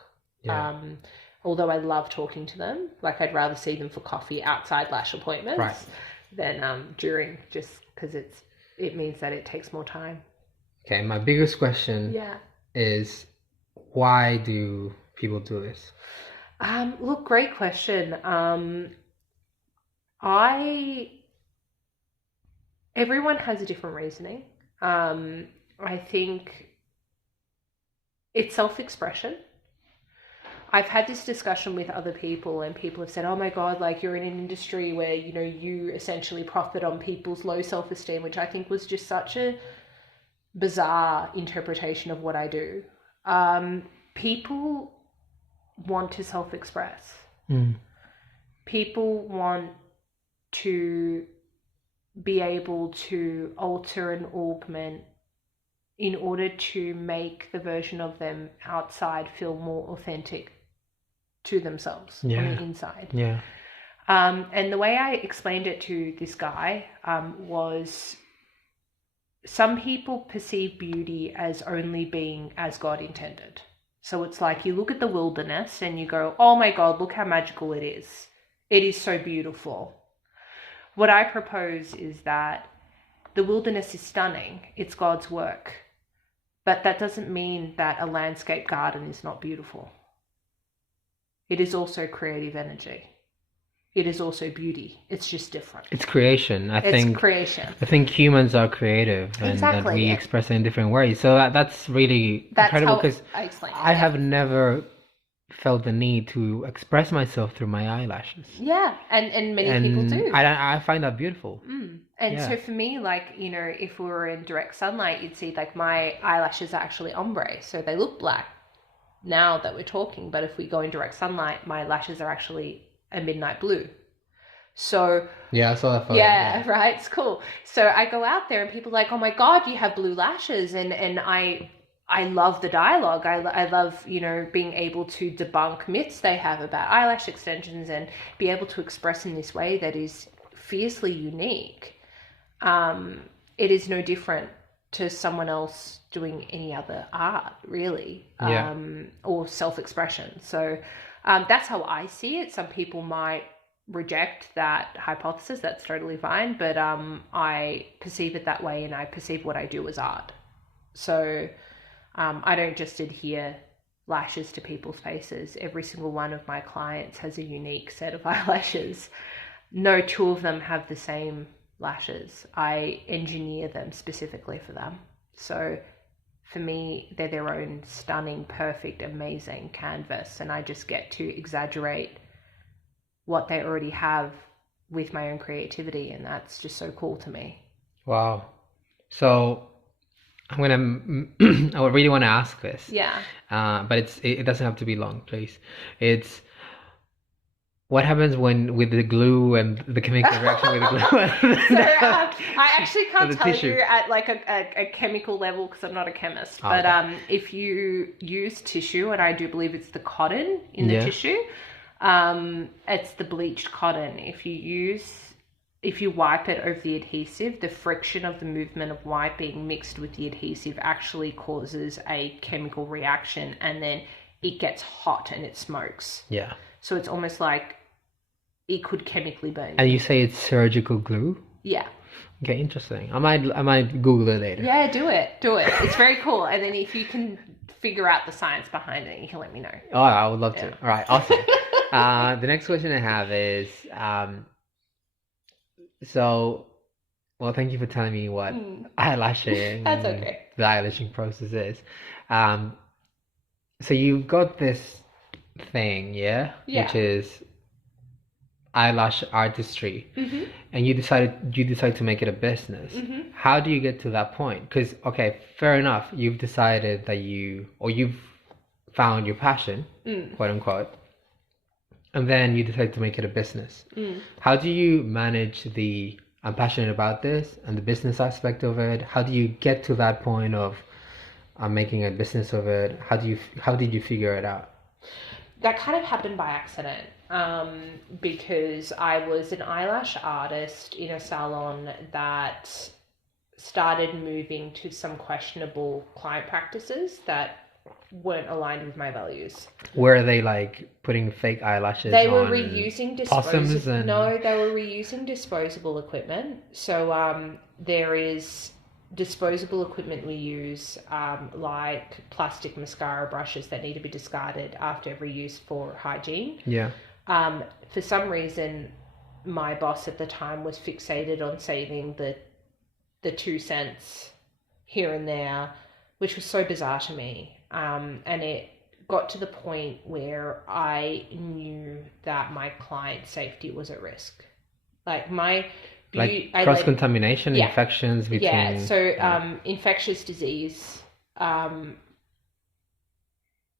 Although I love talking to them, like I'd rather see them for coffee outside lash appointments than during, just because it means that it takes more time. Okay, my biggest question is, why do people do this? Look, great question. Everyone has a different reasoning. I think it's self-expression. I've had this discussion with other people and people have said, oh my God, like you're in an industry where, you know, you essentially profit on people's low self-esteem, which I think was just such a bizarre interpretation of what I do. People want to self-express. People want to be able to alter and augment in order to make the version of them outside feel more authentic to themselves on the inside. And the way I explained it to this guy was, some people perceive beauty as only being as God intended. So it's like you look at the wilderness and you go, oh my God, look how magical it is. It is so beautiful. What I propose is that the wilderness is stunning. It's God's work. But that doesn't mean that a landscape garden is not beautiful. It is also creative energy. It is also beauty. It's just different. It's creation. I think humans are creative and that we express it in different ways. So that's really incredible, because I have never felt the need to express myself through my eyelashes. And many people do. I find that beautiful. So for me, like, you know, if we were in direct sunlight, you'd see like my eyelashes are actually ombre, so they look black now that we're talking, but if we go in direct sunlight, my lashes are actually a midnight blue. So I saw that photo. Right, it's cool. So I go out there and people are like, oh my God, you have blue lashes, and I love the dialogue. I love, you know, being able to debunk myths they have about eyelash extensions and be able to express in this way that is fiercely unique. It is no different to someone else doing any other art, really, or self-expression. So that's how I see it. Some people might reject that hypothesis. That's totally fine. But I perceive it that way, and I perceive what I do as art. So I don't just adhere lashes to people's faces. Every single one of my clients has a unique set of eyelashes. No two of them have the same lashes. I engineer them specifically for them. So for me, they're their own stunning, perfect, amazing canvas, and I just get to exaggerate what they already have with my own creativity, and that's just so cool to me. Wow. So I really want to ask this. But it doesn't have to be long, please. It's, what happens with the glue and the chemical reaction with the glue? I actually can't tell you at like a chemical level because I'm not a chemist. But if you use tissue, and I do believe it's the cotton in the tissue, It's the bleached cotton. If you wipe it over the adhesive, the friction of the movement of wiping mixed with the adhesive actually causes a chemical reaction, and then it gets hot and it smokes. Yeah. So it's almost like it could chemically burn. And you say it's surgical glue? Yeah. Okay, interesting. I might Google it later. Yeah, do it. It's very cool. And then if you can figure out the science behind it, you can let me know. Oh, I would love to. All right, awesome. The next question I have is, well, thank you for telling me what eyelashing That's okay. the eyelashing process is. So you've got this thing, yeah? Which is eyelash artistry, and you decide to make it a business. How do you get to that point? Because okay, fair enough, you've decided that you've found your passion, quote unquote, and then you decide to make it a business. How do you manage the I'm passionate about this and the business aspect of it? How do you get to that point of I'm making a business of it? How did you figure it out? That kind of happened by accident, because I was an eyelash artist in a salon that started moving to some questionable client practices that weren't aligned with my values. Were they like putting fake eyelashes? They were reusing disposable. No, they were reusing disposable equipment. So there is disposable equipment we use, like plastic mascara brushes that need to be discarded after every use for hygiene. Yeah. For some reason, my boss at the time was fixated on saving the 2 cents here and there, which was so bizarre to me. And it got to the point where I knew that my client safety was at risk. Like cross-contamination, infections between... Yeah, so infectious disease,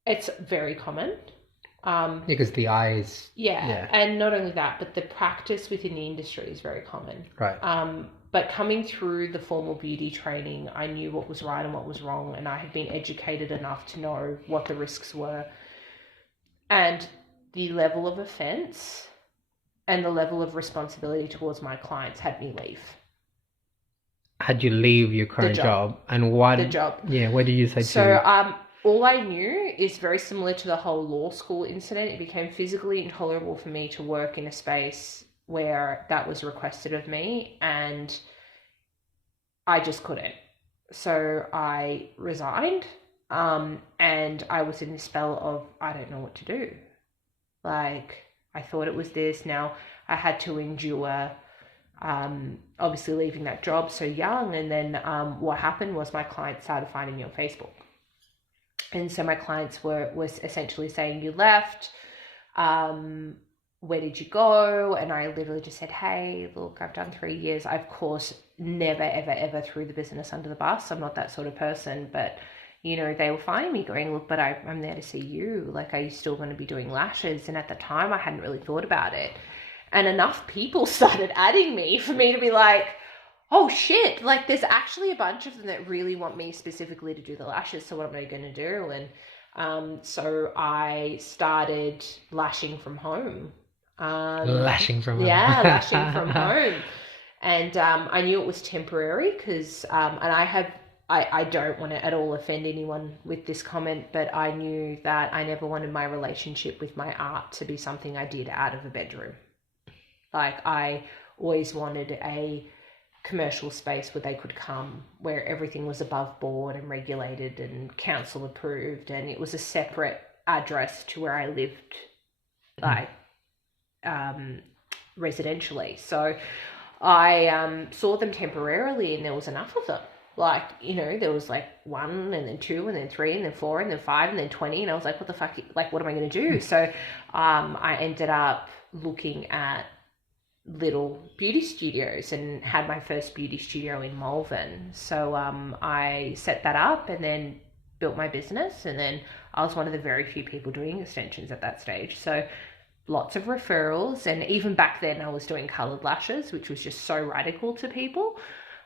it's very common. Because the eyes... Yeah, and not only that, but the practice within the industry is very common. Right. But coming through the formal beauty training, I knew what was right and what was wrong, and I had been educated enough to know what the risks were. And the level of offence and the level of responsibility towards my clients had me leave. Had you leave your current job? And what... The job. Yeah, what did you say So, all I knew is very similar to the whole law school incident. It became physically intolerable for me to work in a space where that was requested of me, and I just couldn't. So I resigned, and I was in this spell of, I don't know what to do. Like, I thought it was this. Now I had to endure, obviously leaving that job so young. And then what happened was my clients started finding me on Facebook. And so my clients was essentially saying, you left, where did you go? And I literally just said, hey, look, I've done 3 years. I, of course, never, ever, ever threw the business under the bus. I'm not that sort of person. But, you know, they were finding me going, look, but I'm there to see you. Like, are you still going to be doing lashes? And at the time, I hadn't really thought about it. And enough people started adding me for me to be like, oh, shit. Like, there's actually a bunch of them that really want me specifically to do the lashes. So what am I going to do? And so I started lashing from home. Lashing from home. Yeah, lashing from home. And I knew it was temporary because, and I don't want to at all offend anyone with this comment, but I knew that I never wanted my relationship with my art to be something I did out of a bedroom. Like, I always wanted a commercial space where they could come, where everything was above board and regulated and council approved, and it was a separate address to where I lived, like, residentially. So I saw them temporarily, and there was enough of them. Like, you know, there was like 1 and then 2 and then 3 and then 4 and then 5 and then 20, and I was like, what the fuck, like, what am I going to do? So I ended up looking at little beauty studios and had my first beauty studio in Melbourne. So I set that up and then built my business, and then I was one of the very few people doing extensions at that stage. So lots of referrals, and even back then I was doing coloured lashes, which was just so radical to people.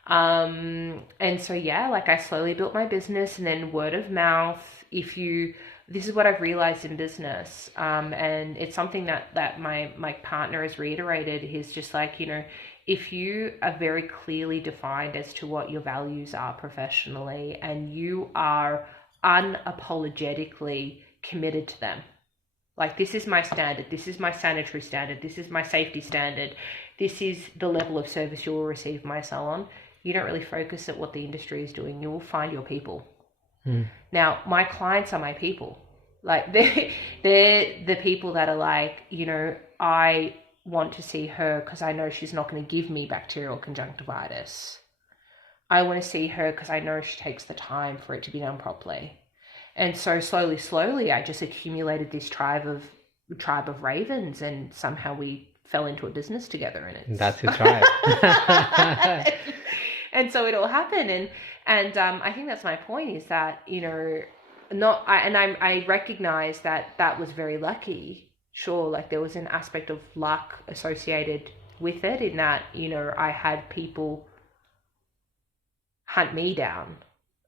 And so, yeah, like, I slowly built my business, and then word of mouth. If you this is what I've realized in business, and it's something that my partner has reiterated. He's just like, if you are very clearly defined as to what your values are professionally, and you are unapologetically committed to them, like, this is my standard, this is my sanitary standard, this is my safety standard, this is the level of service you will receive my salon, you don't really focus at what the industry is doing. You will find your people. Now, my clients are my people. Like, they're the people that are like, I want to see her because I know she's not going to give me bacterial conjunctivitis. I want to see her because I know she takes the time for it to be done properly. And so slowly, I just accumulated this tribe of ravens, and somehow we fell into a business together. And that's your tribe. And so it all happened. And I think that's my point, is that, I recognize that was very lucky. Sure, like, there was an aspect of luck associated with it, in that, I had people hunt me down,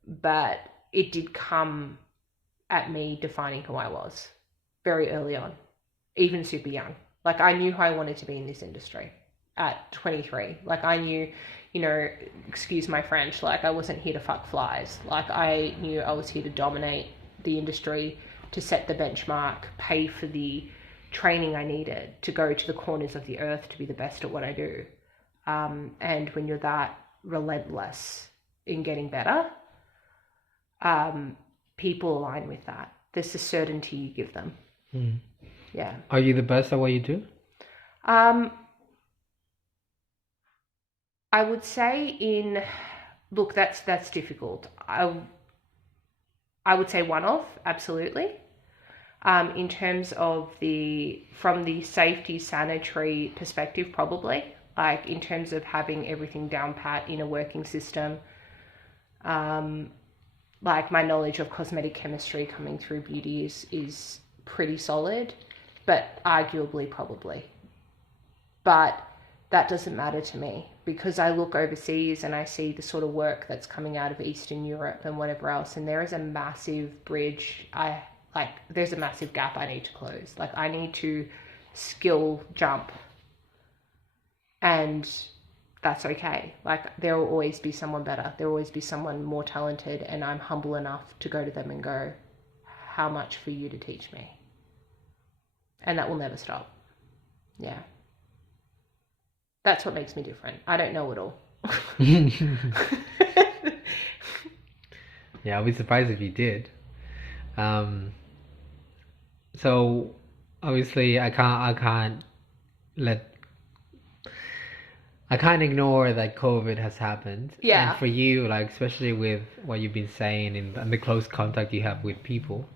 but it did come at me defining who I was very early on, even super young. Like, I knew who I wanted to be in this industry at 23. Like, I knew, excuse my French, like, I wasn't here to fuck flies. Like, I knew I was here to dominate the industry, to set the benchmark, pay for the training I needed to go to the corners of the earth to be the best at what I do. And when you're that relentless in getting better, people align with that. There's a certainty you give them. Yeah. Are you the best at what you do? I would say look, that's difficult. I would say one of, absolutely. In terms of from the safety sanitary perspective, probably, like, in terms of having everything down pat in a working system, like, my knowledge of cosmetic chemistry coming through beauty is pretty solid, but arguably probably. But that doesn't matter to me, because I look overseas and I see the sort of work that's coming out of Eastern Europe and whatever else, and there is a massive bridge. There's a massive gap I need to close. Like, I need to skill jump, and that's okay. Like, there will always be someone better. There will always be someone more talented, and I'm humble enough to go to them and go, how much for you to teach me? And that will never stop. Yeah. That's what makes me different. I don't know it all. Yeah, I'll be surprised if you did. So obviously I can't ignore that COVID has happened. Yeah. And for you, like, especially with what you've been saying and the close contact you have with people,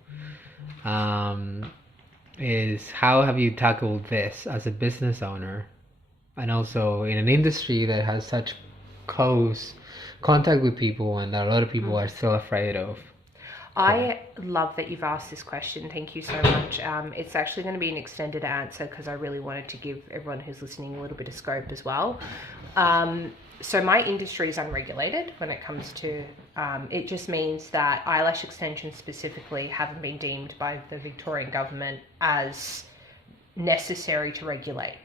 is how have you tackled this as a business owner, and also in an industry that has such close contact with people and that a lot of people are still afraid of? I love that you've asked this question. Thank you so much. It's actually going to be an extended answer, because I really wanted to give everyone who's listening a little bit of scope as well. So my industry is unregulated when it comes to, it just means that eyelash extensions specifically haven't been deemed by the Victorian government as necessary to regulate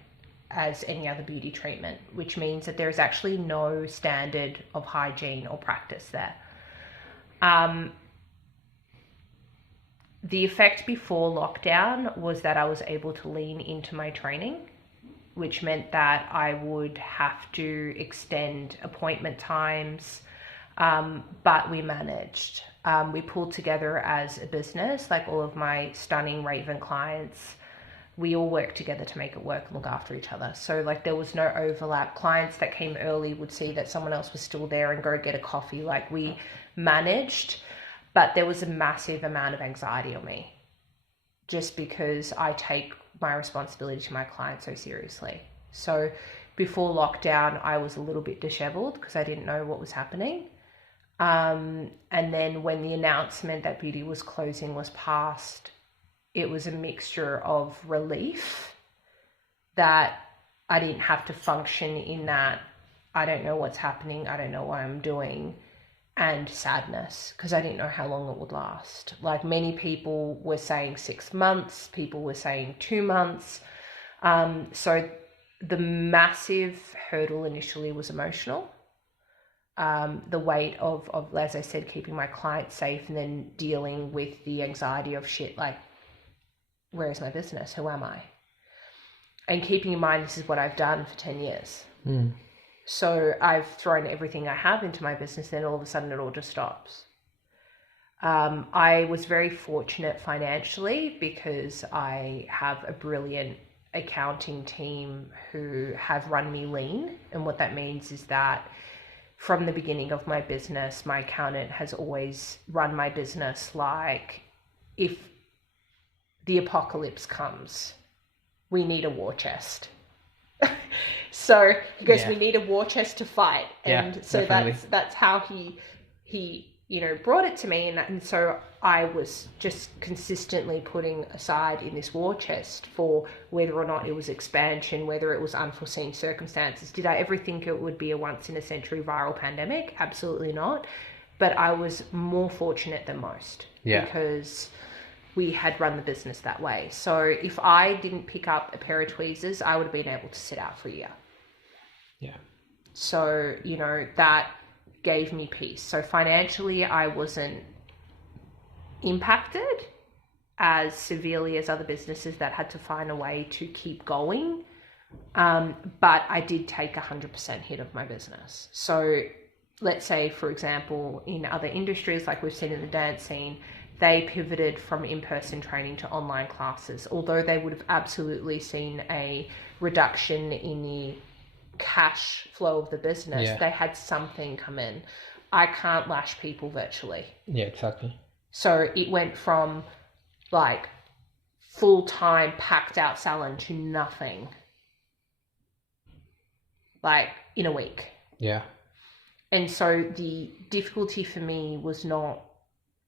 as any other beauty treatment, which means that there is actually no standard of hygiene or practice there. The effect before lockdown was that I was able to lean into my training, which meant that I would have to extend appointment times, but we managed. We pulled together as a business, like all of my stunning Raven clients. We all worked together to make it work and look after each other. So, like, there was no overlap. Clients that came early would see that someone else was still there and go get a coffee. Like, we managed. But there was a massive amount of anxiety on me, just because I take my responsibility to my clients so seriously. So before lockdown, I was a little bit disheveled because I didn't know what was happening. And then when the announcement that beauty was closing was passed, it was a mixture of relief that I didn't have to function in that I don't know what's happening, I don't know what I'm doing, and sadness, because I didn't know how long it would last. Like, many people were saying 6 months, people were saying 2 months. So the massive hurdle initially was emotional. The weight of, as I said, keeping my clients safe, and then dealing with the anxiety of shit, like, where is my business? Who am I? And keeping in mind, this is what I've done for 10 years. So I've thrown everything I have into my business, then all of a sudden it all just stops. I was very fortunate financially because I have a brilliant accounting team who have run me lean. And what that means is that from the beginning of my business, my accountant has always run my business like, if the apocalypse comes, we need a war chest. So he goes, we need a war chest to fight. And so definitely. that's how he brought it to me. And so I was just consistently putting aside in this war chest for whether or not it was expansion, whether it was unforeseen circumstances. Did I ever think it would be a once in a century viral pandemic? Absolutely not. But I was more fortunate than most because we had run the business that way. So if I didn't pick up a pair of tweezers, I would have been able to sit out for a year. Yeah. So, that gave me peace. So financially, I wasn't impacted as severely as other businesses that had to find a way to keep going. But I did take 100% hit of my business. So let's say, for example, in other industries, like we've seen in the dance scene, they pivoted from in-person training to online classes. Although they would have absolutely seen a reduction in the cash flow of the business, they had something come in. I can't lash people virtually. Yeah, exactly. So it went from like full-time packed out salon to nothing, like in a week. Yeah. And so the difficulty for me was not,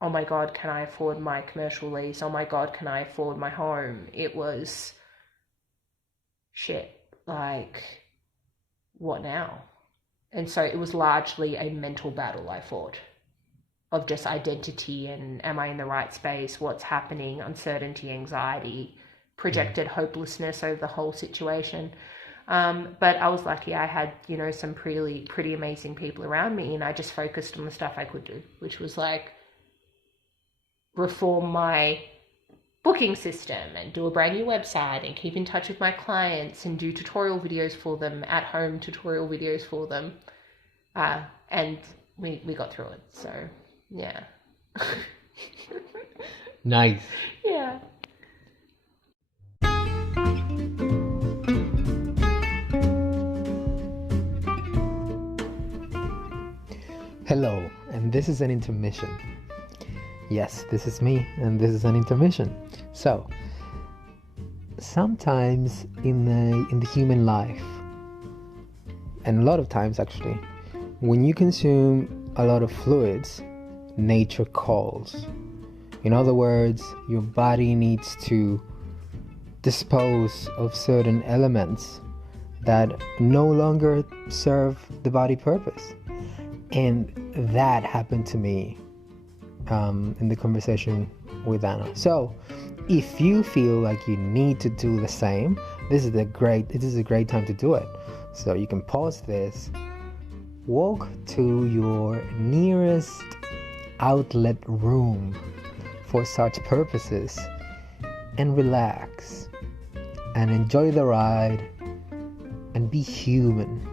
oh my God, can I afford my commercial lease? Oh my God, can I afford my home? It was, shit, like, what now? And so it was largely a mental battle I fought of just identity and am I in the right space? What's happening? Uncertainty, anxiety, projected hopelessness over the whole situation. But I was lucky. I had, some pretty amazing people around me, and I just focused on the stuff I could do, which was like reform my booking system and do a brand new website and keep in touch with my clients and do tutorial videos for them, at home tutorial videos for them. And we got through it. So, yeah. Nice. Yeah. Hello, and this is an intermission. Yes, this is me, and this is an intermission. So, sometimes in the human life, and a lot of times actually, when you consume a lot of fluids, nature calls. In other words, your body needs to dispose of certain elements that no longer serve the body purpose. And that happened to me in the conversation with Anna. So if you feel like you need to do the same, this is a great time to do it. So you can pause this, walk to your nearest outlet room for such purposes, and relax and enjoy the ride and be human.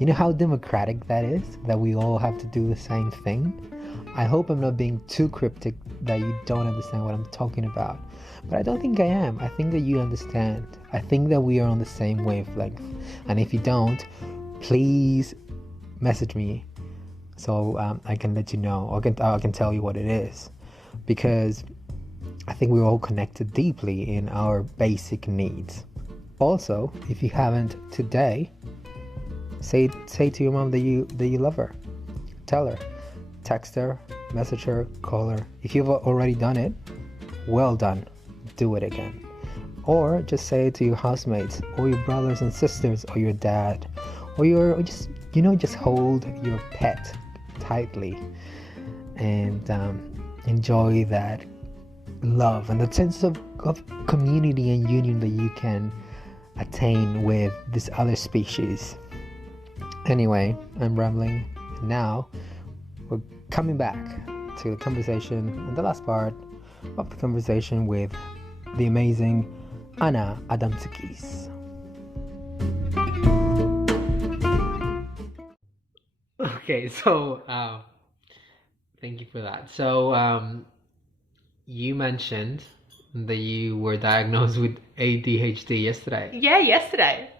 You know how democratic that is, that we all have to do the same thing? I hope I'm not being too cryptic, that you don't understand what I'm talking about. But I don't think I am. I think that you understand. I think that we are on the same wavelength. And if you don't, please message me so I can let you know, or I can tell you what it is. Because I think we're all connected deeply in our basic needs. Also, if you haven't today, say to your mom that you love her. Tell her. Text her, message her, call her. If you've already done it, well done. Do it again. Or just say it to your housemates, or your brothers and sisters, or your dad, or just hold your pet tightly and enjoy that love and that sense of community and union that you can attain with this other species. Anyway, I'm rambling. Now we're coming back to the conversation and the last part of the conversation with the amazing Anna Adamtzikis. Okay, so thank you for that. So you mentioned that you were diagnosed with ADHD yesterday. Yeah, yesterday.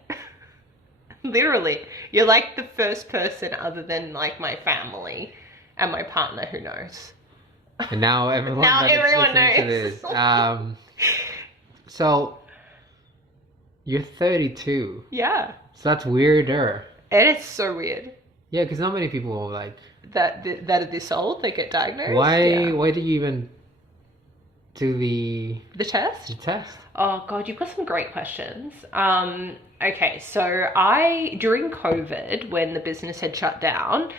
Literally. You're like the first person other than like my family and my partner who knows. And now everyone, everyone knows. To this. So you're 32. Yeah. So that's weirder. It is so weird. Yeah, because not many people like that are this old, they get diagnosed. Why do you even do the test? The test? Oh God, you've got some great questions. Okay, so during COVID, when the business had shut down,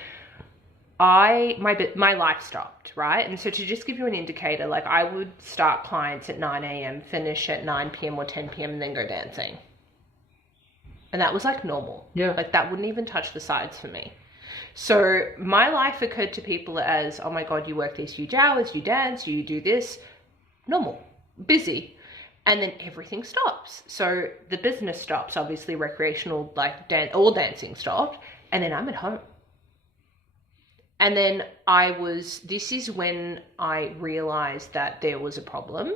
my life stopped, right? And so to just give you an indicator, like I would start clients at 9 a.m, finish at 9 p.m. or 10 p.m, and then go dancing. And that was like normal. Yeah. Like that wouldn't even touch the sides for me. So my life occurred to people as, oh my God, you work these huge hours, you dance, you do this. Normal, busy. And then everything stops. So the business stops, obviously recreational, like all dancing stopped. And then I'm at home. And then this is when I realized that there was a problem.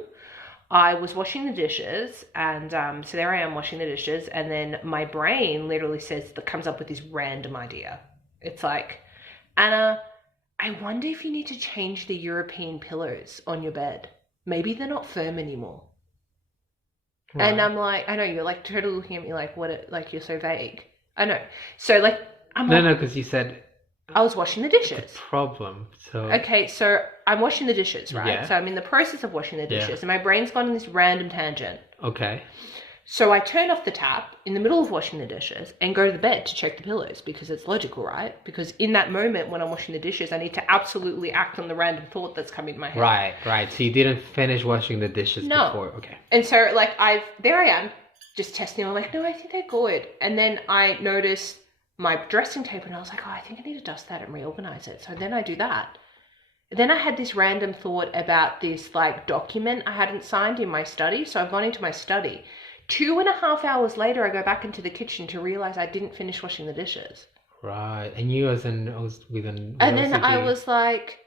I was washing the dishes and so there I am washing the dishes, and then my brain literally comes up with this random idea. It's like, Anna, I wonder if you need to change the European pillows on your bed. Maybe they're not firm anymore. Right. And I'm like, I know, you're like totally looking at me like, like you're so vague. I know. So like, No, because you said I was washing the dishes. The problem. So okay, so I'm washing the dishes, right? Yeah. So I'm in the process of washing the dishes, and my brain's gone on this random tangent. Okay. So I turn off the tap in the middle of washing the dishes and go to the bed to check the pillows, because it's logical, right? Because in that moment when I'm washing the dishes, I need to absolutely act on the random thought that's coming to my head. Right. So you didn't finish washing the dishes before. Okay. And so like there I am, just testing. I'm like, no, I think they're good. And then I noticed my dressing table and I was like, oh, I think I need to dust that and reorganize it. So then I do that. Then I had this random thought about this like document I hadn't signed in my study. So I've gone into my study. 2.5 hours later, I go back into the kitchen to realize I didn't finish washing the dishes. Right. And you with an and then OCD. I was like,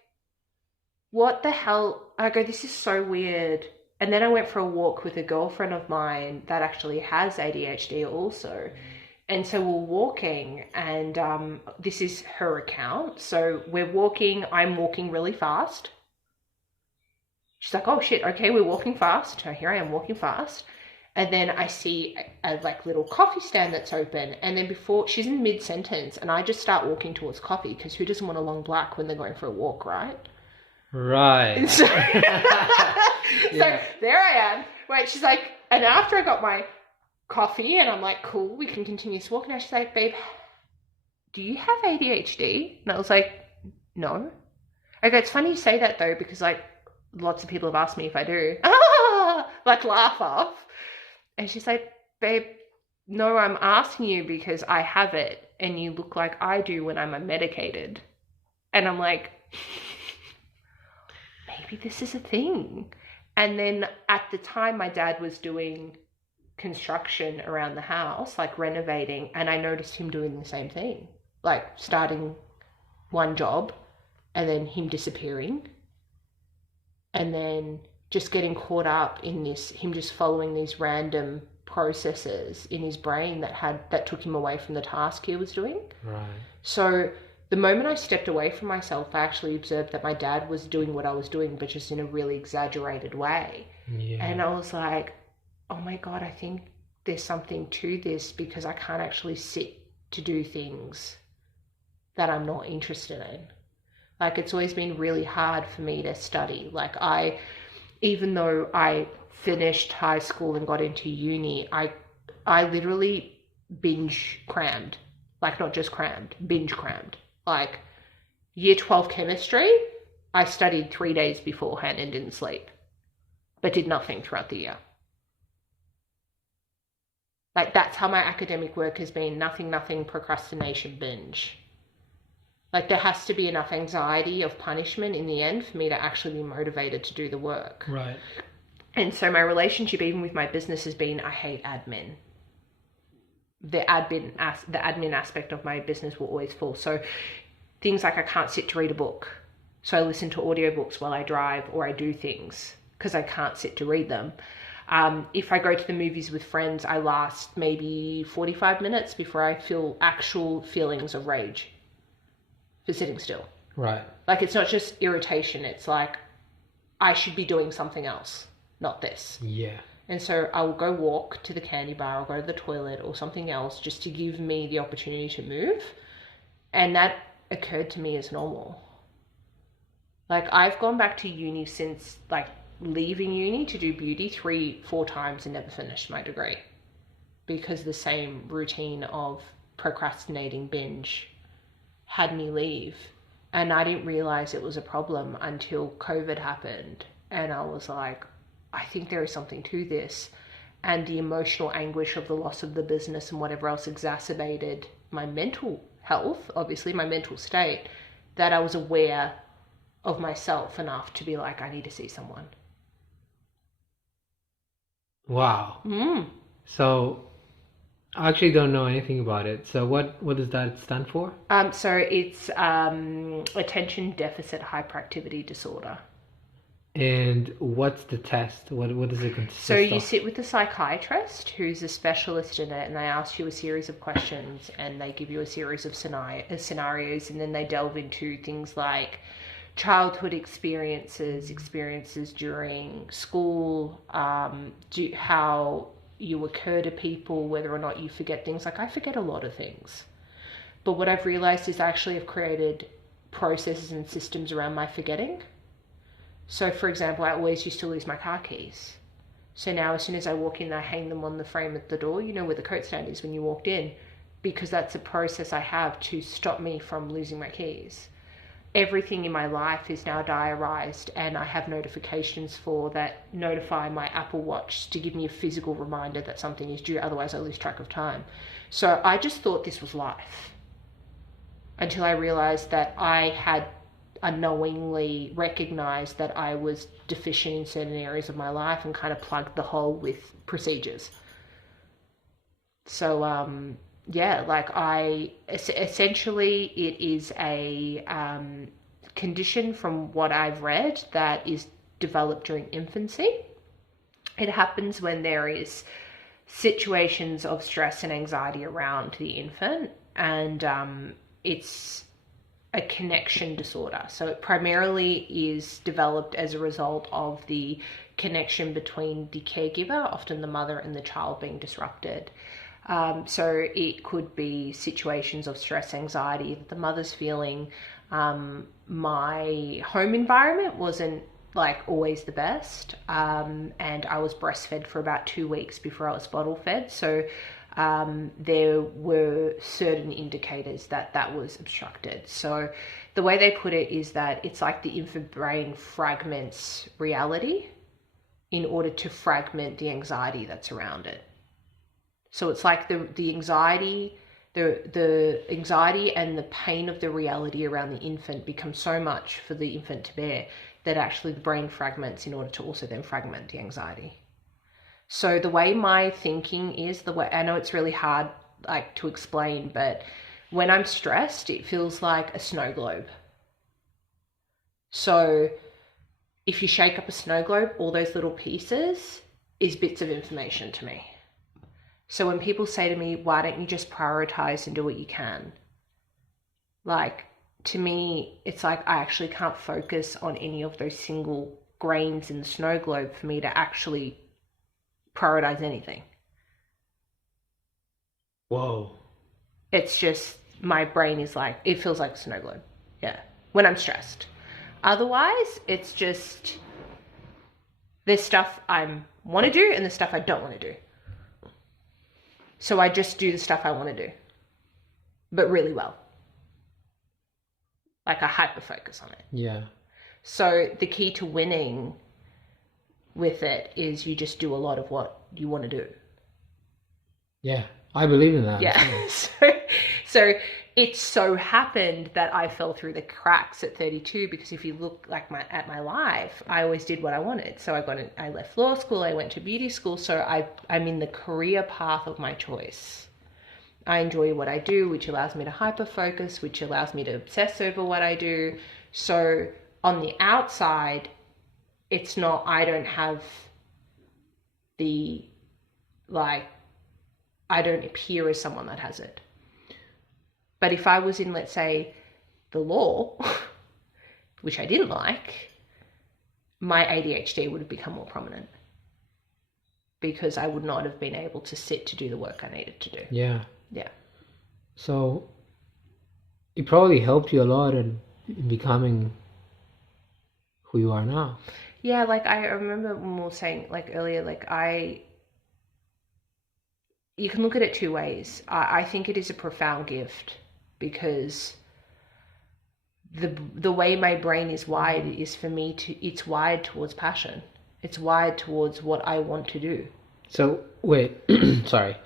what the hell? I go, this is so weird. And then I went for a walk with a girlfriend of mine that actually has ADHD also. And so we're walking, and this is her account. So we're walking, I'm walking really fast. She's like, oh shit, okay, we're walking fast. So here I am walking fast. And then I see a like little coffee stand that's open. And then before, she's in mid-sentence, and I just start walking towards coffee, because who doesn't want a long black when they're going for a walk, right? Right. So, so there I am. Wait, she's like, and after I got my coffee and I'm like, cool, we can continue to walk. Now she's like, babe, do you have ADHD? And I was like, no. I go, it's funny you say that though, because like lots of people have asked me if I do. Like laugh off. And she's like, babe, no, I'm asking you because I have it and you look like I do when I'm unmedicated. And I'm like, maybe this is a thing. And then at the time my dad was doing construction around the house, like renovating, and I noticed him doing the same thing, like starting one job and then him disappearing, and then just getting caught up in this, him just following these random processes in his brain that took him away from the task he was doing. Right. So the moment I stepped away from myself, I actually observed that my dad was doing what I was doing, but just in a really exaggerated way. Yeah. And I was like, oh my God, I think there's something to this, because I can't actually sit to do things that I'm not interested in. Like, it's always been really hard for me to study. Like, even though I finished high school and got into uni, I literally binge crammed. Like, not just crammed, binge crammed. Like, Year 12 chemistry, I studied 3 days beforehand and didn't sleep, but did nothing throughout the year. Like, that's how my academic work has been. Nothing, procrastination, binge. Like, there has to be enough anxiety of punishment in the end for me to actually be motivated to do the work. Right. And so my relationship, even with my business, has been, I hate admin. The admin aspect of my business will always fall. So things like I can't sit to read a book. So I listen to audiobooks while I drive, or I do things because I can't sit to read them. If I go to the movies with friends, I last maybe 45 minutes before I feel actual feelings of rage for sitting still. Right. Like, it's not just irritation. It's like, I should be doing something else, not this. Yeah. And so I will go walk to the candy bar or go to the toilet or something else just to give me the opportunity to move. And that occurred to me as normal. Like, I've gone back to uni since, like, leaving uni to do beauty 3-4 times and never finished my degree because the same routine of procrastinating, binge had me leave. And I didn't realize it was a problem until COVID happened. And I was like, I think there is something to this. And the emotional anguish of the loss of the business and whatever else exacerbated my mental health, obviously my mental state, that I was aware of myself enough to be like, I need to see someone. Wow. So I actually don't know anything about it. So what does that stand for? So it's attention deficit hyperactivity disorder. And what's the test? What does it consist of? So you sit with a psychiatrist who's a specialist in it, and they ask you a series of questions, and they give you a series of scenarios, and then they delve into things like childhood experiences during school, how you occur to people, whether or not you forget things. Like, I forget a lot of things. But what I've realized is I actually have created processes and systems around my forgetting. So, for example, I always used to lose my car keys. So now as soon as I walk in, I hang them on the frame at the door, you know, where the coat stand is when you walked in, because that's a process I have to stop me from losing my keys. Everything in my life is now diarized, and I have notifications for that notify my Apple Watch to give me a physical reminder that something is due, otherwise I lose track of time. So I just thought this was life until I realized that I had unknowingly recognized that I was deficient in certain areas of my life and kind of plugged the hole with procedures. So yeah, like essentially it is a condition from what I've read that is developed during infancy. It happens when there is situations of stress and anxiety around the infant, and it's a connection disorder. So it primarily is developed as a result of the connection between the caregiver, often the mother, and the child being disrupted. So it could be situations of stress, anxiety that the mother's feeling. My home environment wasn't like always the best, and I was breastfed for about 2 weeks before I was bottle fed. So there were certain indicators that was obstructed. So the way they put it is that it's like the infant brain fragments reality in order to fragment the anxiety that's around it. So it's like the anxiety, the anxiety and the pain of the reality around the infant becomes so much for the infant to bear that actually the brain fragments in order to also then fragment the anxiety. So the way my thinking is, the way I know it's really hard like to explain, but when I'm stressed, it feels like a snow globe. So if you shake up a snow globe, all those little pieces is bits of information to me. So when people say to me, why don't you just prioritize and do what you can? Like, to me, it's like I actually can't focus on any of those single grains in the snow globe for me to actually prioritize anything. Whoa. It's just, my brain is like, it feels like a snow globe. Yeah. When I'm stressed. Otherwise, it's just, there's stuff I want to do and there's stuff I don't want to do. So I just do the stuff I want to do, but really well. Like I hyper focus on it. Yeah. So the key to winning with it is you just do a lot of what you want to do. Yeah. I believe in that. Yeah. So it so happened that I fell through the cracks at 32 because if you look like at my life, I always did what I wanted. So I left law school, I went to beauty school, so I'm in the career path of my choice. I enjoy what I do, which allows me to hyper focus, which allows me to obsess over what I do. So on the outside, it's not, I don't have the, like, I don't appear as someone that has it. But if I was in, let's say, the law, which I didn't like, my ADHD would have become more prominent because I would not have been able to sit to do the work I needed to do. Yeah. Yeah. So it probably helped you a lot in becoming who you are now. Yeah, like I remember when we were saying like earlier, like you can look at it two ways. I think it is a profound gift because the way my brain is wired is for me it's wired towards passion. It's wired towards what I want to do. So wait, sorry.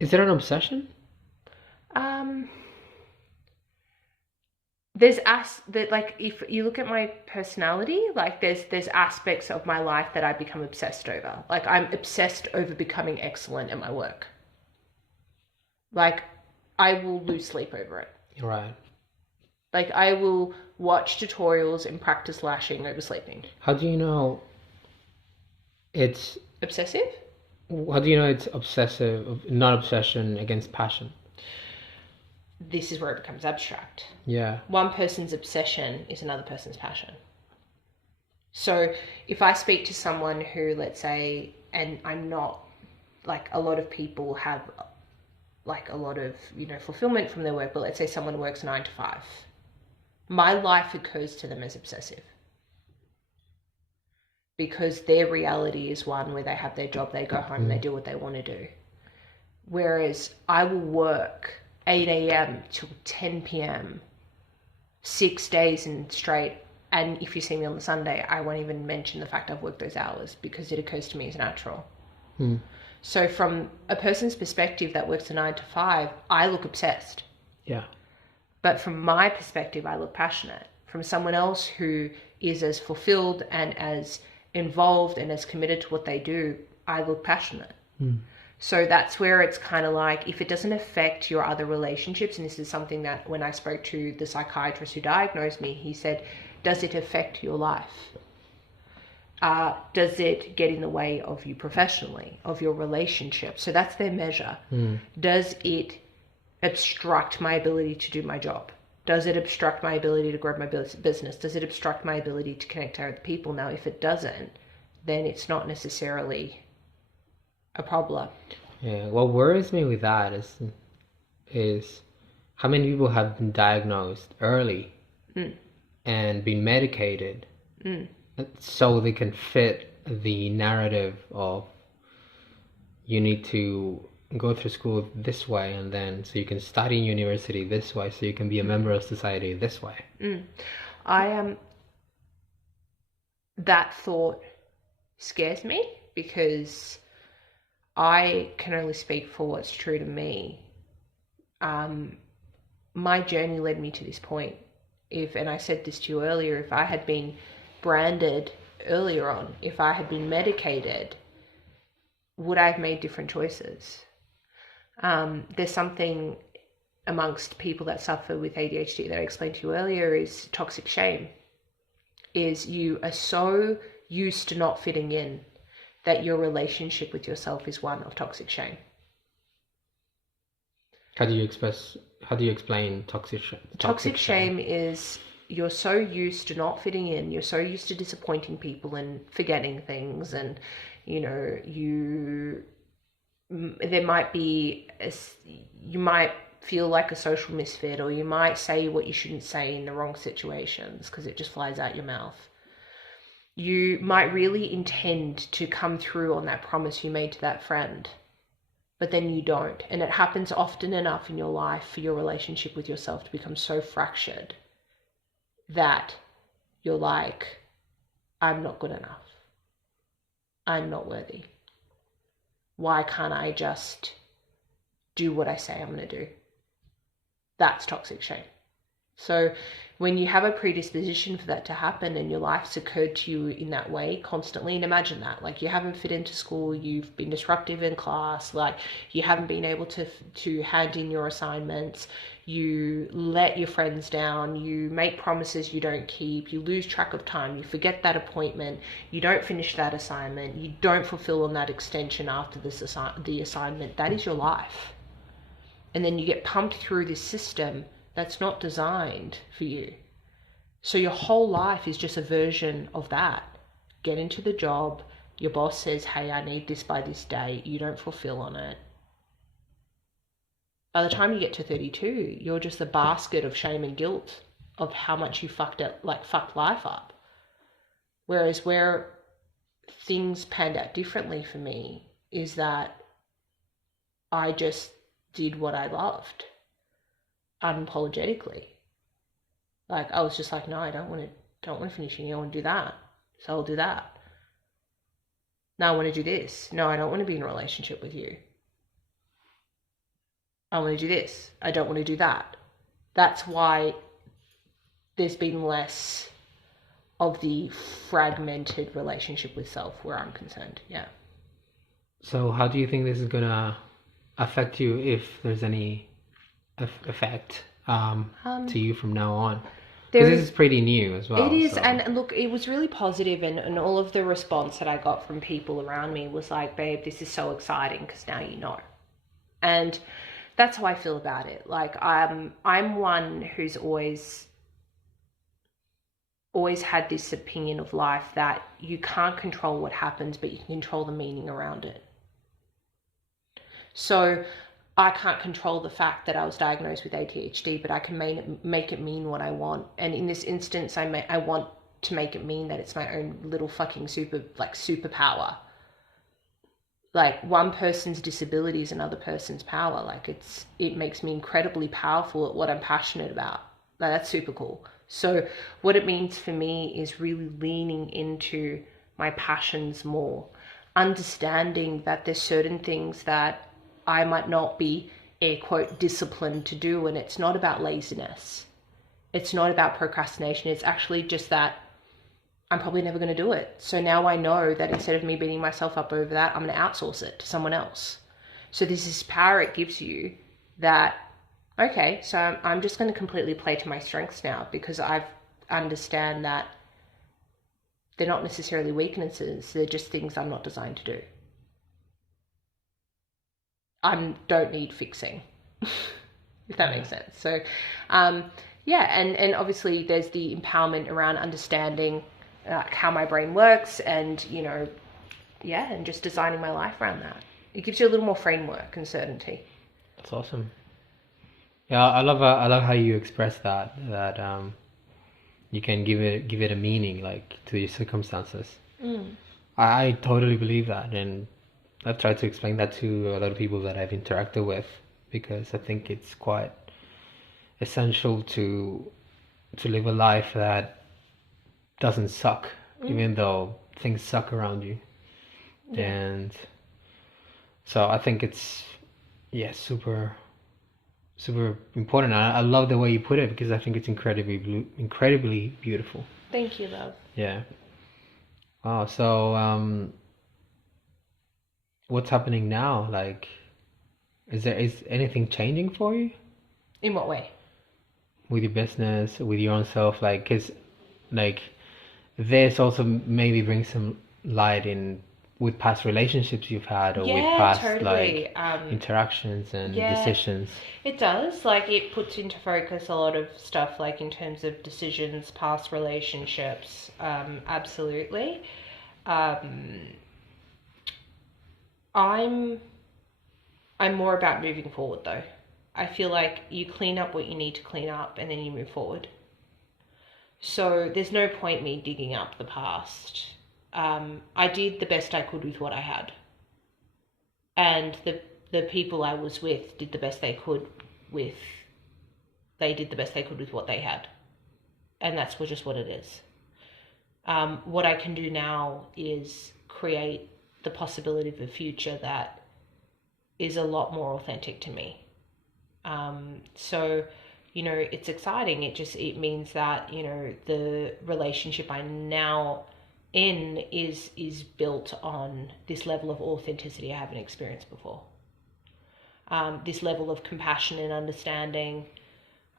Is there an obsession? There's that, like, if you look at my personality, like there's aspects of my life that I become obsessed over. Like I'm obsessed over becoming excellent at my work. Like I will lose sleep over it. Right. Like I will watch tutorials and practice lashing over sleeping. How do you know it's Obsessive? How do you know it's obsessive, not obsession against passion? This is where it becomes abstract. Yeah. One person's obsession is another person's passion. So if I speak to someone who, let's say, and I'm not, like a lot of people have like a lot of, fulfillment from their work, but let's say someone works 9 to 5. My life occurs to them as obsessive. Because their reality is one where they have their job, they go home, they do what they want to do. Whereas I will work 8 a.m. till 10 p.m. 6 days in straight. And if you see me on the Sunday, I won't even mention the fact I've worked those hours because it occurs to me as natural. So from a person's perspective that works a 9 to 5, I look obsessed. Yeah. But from my perspective, I look passionate. From someone else who is as fulfilled and as involved and as committed to what they do, I look passionate. So that's where it's kind of like, if it doesn't affect your other relationships, and this is something that when I spoke to the psychiatrist who diagnosed me, he said, does it affect your life? Does it get in the way of you professionally, of your relationship? So that's their measure. Does it obstruct my ability to do my job? Does it obstruct my ability to grow my business? Does it obstruct my ability to connect to other people? Now, if it doesn't, then it's not necessarily a problem. Yeah. What worries me with that is how many people have been diagnosed early and been medicated so they can fit the narrative of you need to go through school this way, and then so you can study in university this way, so you can be a member of society this way. That thought scares me because I can only speak for what's true to me. My journey led me to this point. And I said this to you earlier, if I had been branded earlier on, if I had been medicated, would I have made different choices? There's something amongst people that suffer with ADHD that I explained to you earlier is toxic shame. Is you are so used to not fitting in that your relationship with yourself is one of toxic shame. How do you explain toxic shame? Toxic shame is you're so used to not fitting in, you're so used to disappointing people and forgetting things, and there might be you might feel like a social misfit, or you might say what you shouldn't say in the wrong situations because it just flies out your mouth. You might really intend to come through on that promise you made to that friend, but then you don't. And it happens often enough in your life for your relationship with yourself to become so fractured that you're like, I'm not good enough. I'm not worthy. Why can't I just do what I say I'm going to do? That's toxic shame. So when you have a predisposition for that to happen and your life's occurred to you in that way constantly, and imagine that, like, you haven't fit into school, you've been disruptive in class, like you haven't been able to hand in your assignments, you let your friends down, you make promises you don't keep, you lose track of time, you forget that appointment, you don't finish that assignment, you don't fulfill on that extension after the assignment. That is your life. And then you get pumped through this system that's not designed for you. So your whole life is just a version of that. Get into the job, your boss says, hey, I need this by this date, you don't fulfill on it. By the time you get to 32, you're just a basket of shame and guilt of how much you fucked life up. Whereas where things panned out differently for me is that I just did what I loved unapologetically. Like, I was just like, no, I don't want to finish uni, I want to do that, so I'll do that. No, I want to do this. No, I don't want to be in a relationship with you. I want to do this. I don't want to do that. That's why there's been less of the fragmented relationship with self where I'm concerned. Yeah. So how do you think this is gonna affect you, if there's any effect to you from now on? Because this is pretty new as well. It is, so. and look, it was really positive, and all of the response that I got from people around me was like, babe, this is so exciting because now you know. And that's how I feel about it. Like, I'm one who's always had this opinion of life that you can't control what happens, but you can control the meaning around it. So I can't control the fact that I was diagnosed with ADHD, but I can make it mean what I want. And in this instance, I want to make it mean that it's my own little fucking superpower. Like, one person's disability is another person's power. Like, it makes me incredibly powerful at what I'm passionate about. Like, that's super cool. So what it means for me is really leaning into my passions more, understanding that there's certain things that I might not be, air quote, disciplined to do. And it's not about laziness. It's not about procrastination. It's actually just that I'm probably never going to do it. So now I know that instead of me beating myself up over that, I'm going to outsource it to someone else. So there's this power it gives you that, okay, so I'm just going to completely play to my strengths now, because I understand that they're not necessarily weaknesses. They're just things I'm not designed to do. I don't need fixing, if that makes sense. So, yeah, and obviously there's the empowerment around understanding how my brain works, and, you know, yeah, and just designing my life around that. It gives you a little more framework and certainty. That's awesome. Yeah, I love how you express that you can give it a meaning, like, to your circumstances. I totally believe that, and I've tried to explain that to a lot of people that I've interacted with, because I think it's quite essential to live a life that doesn't suck, even though things suck around you. Yeah. And so I think it's, yeah, super important. I love the way you put it, because I think it's incredibly beautiful. Thank you, love. Yeah. Wow. So what's happening now? Like, is anything changing for you? In what way? With your business, with your own self, like, 'cause, like, this also maybe brings some light in with past relationships you've had, or with past totally. Like interactions and decisions. It does. Like, it puts into focus a lot of stuff, like in terms of decisions, past relationships. Absolutely. I'm more about moving forward, though. I feel like you clean up what you need to clean up, and then you move forward. So there's no point me digging up the past. I did the best I could with what I had. And the people I was with did the best they could with what they had. And that's just what it is. What I can do now is create the possibility of a future that is a lot more authentic to me. So, you know, it's exciting. It means that, you know, the relationship I'm now in is built on this level of authenticity I haven't experienced before. This level of compassion and understanding.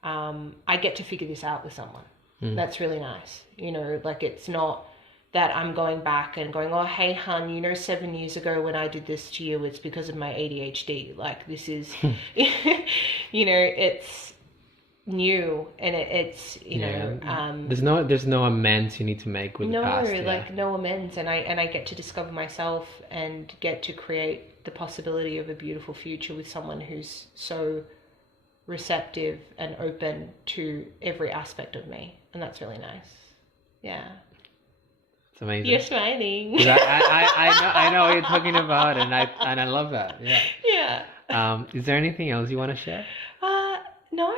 I get to figure this out with someone. That's really nice. You know, like, it's not that I'm going back and going, oh, hey, hun, you know, 7 years ago when I did this to you, it's because of my ADHD. Like, this is, you know, it's new, and it's, you know, there's no amends you need to make with the past. No amends. And I get to discover myself and get to create the possibility of a beautiful future with someone who's so receptive and open to every aspect of me. And that's really nice. Yeah. It's amazing. You're smiling. I know what you're talking about, and I love that. Yeah. Yeah. Is there anything else you want to share? No,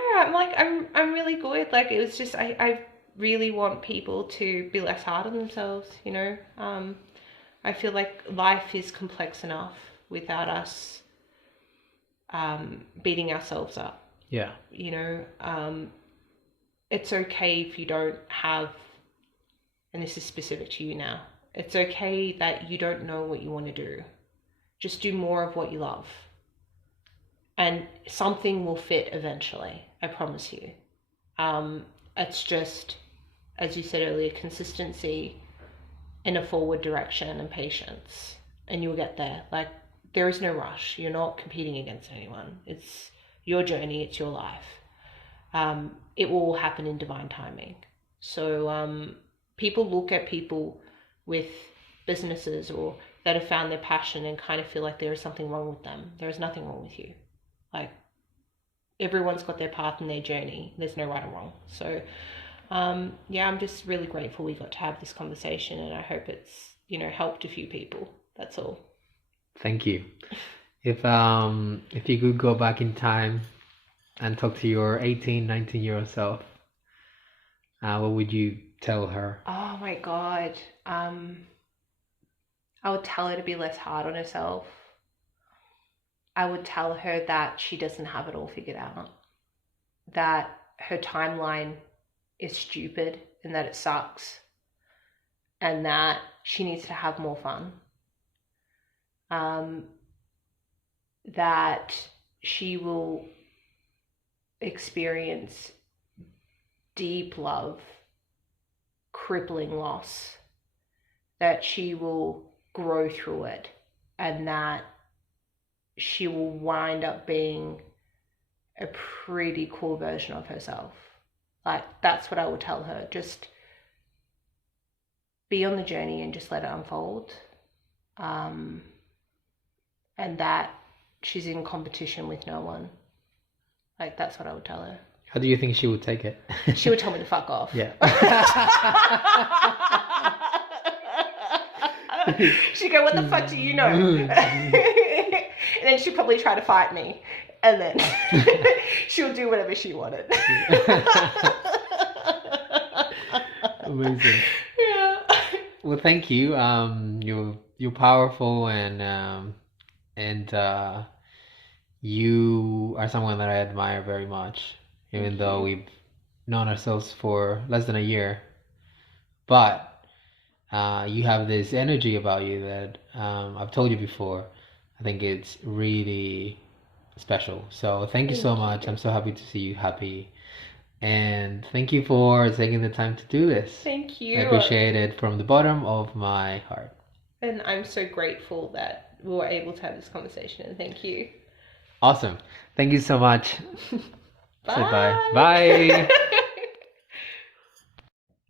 I'm really good. Like, it was just, I really want people to be less hard on themselves, you know. I feel like life is complex enough without us beating ourselves up. Yeah. You know, it's okay if you don't have, and this is specific to you now, it's okay that you don't know what you want to do. Just do more of what you love. And something will fit eventually, I promise you. It's just, as you said earlier, consistency in a forward direction and patience, and you'll get there. Like, there is no rush. You're not competing against anyone. It's your journey. It's your life. It will all happen in divine timing. So people look at people with businesses or that have found their passion and kind of feel like there is something wrong with them. There is nothing wrong with you. Like, everyone's got their path and their journey. There's no right or wrong. So yeah, I'm just really grateful we got to have this conversation, and I hope it's, you know, helped a few people. That's all. Thank you. If you could go back in time and talk to your 18, 19-year-old self, what would you tell her? Oh my God. I would tell her to be less hard on herself. I would tell her that she doesn't have it all figured out, that her timeline is stupid and that it sucks, and that she needs to have more fun. That she will experience deep love, crippling loss, that she will grow through it, and that she will wind up being a pretty cool version of herself. Like, that's what I would tell her. Just be on the journey and just let it unfold. And that she's in competition with no one. Like, that's what I would tell her. How do you think she would take it? She would tell me to fuck off. Yeah. She'd go, what the fuck do you know? And then she'd probably try to fight me. And then she'll do whatever she wanted. Amazing. Yeah. Well, thank you. You're powerful, and you are someone that I admire very much, even though we've known ourselves for less than a year. But you have this energy about you that I've told you before. I think it's really special. So thank you so much. I'm so happy to see you happy. And thank you for taking the time to do this. Thank you. I appreciate it from the bottom of my heart. And I'm so grateful that we were able to have this conversation. And thank you. Awesome. Thank you so much. Bye. Say bye. Bye.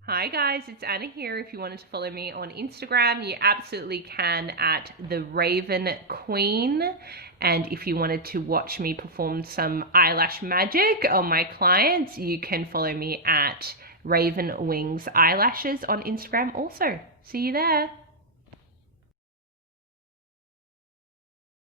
Hi guys, it's Anna here. If you wanted to follow me on Instagram, you absolutely can at The Raven Queen. And if you wanted to watch me perform some eyelash magic on my clients, you can follow me at Raven Wings Eyelashes on Instagram also. See you there.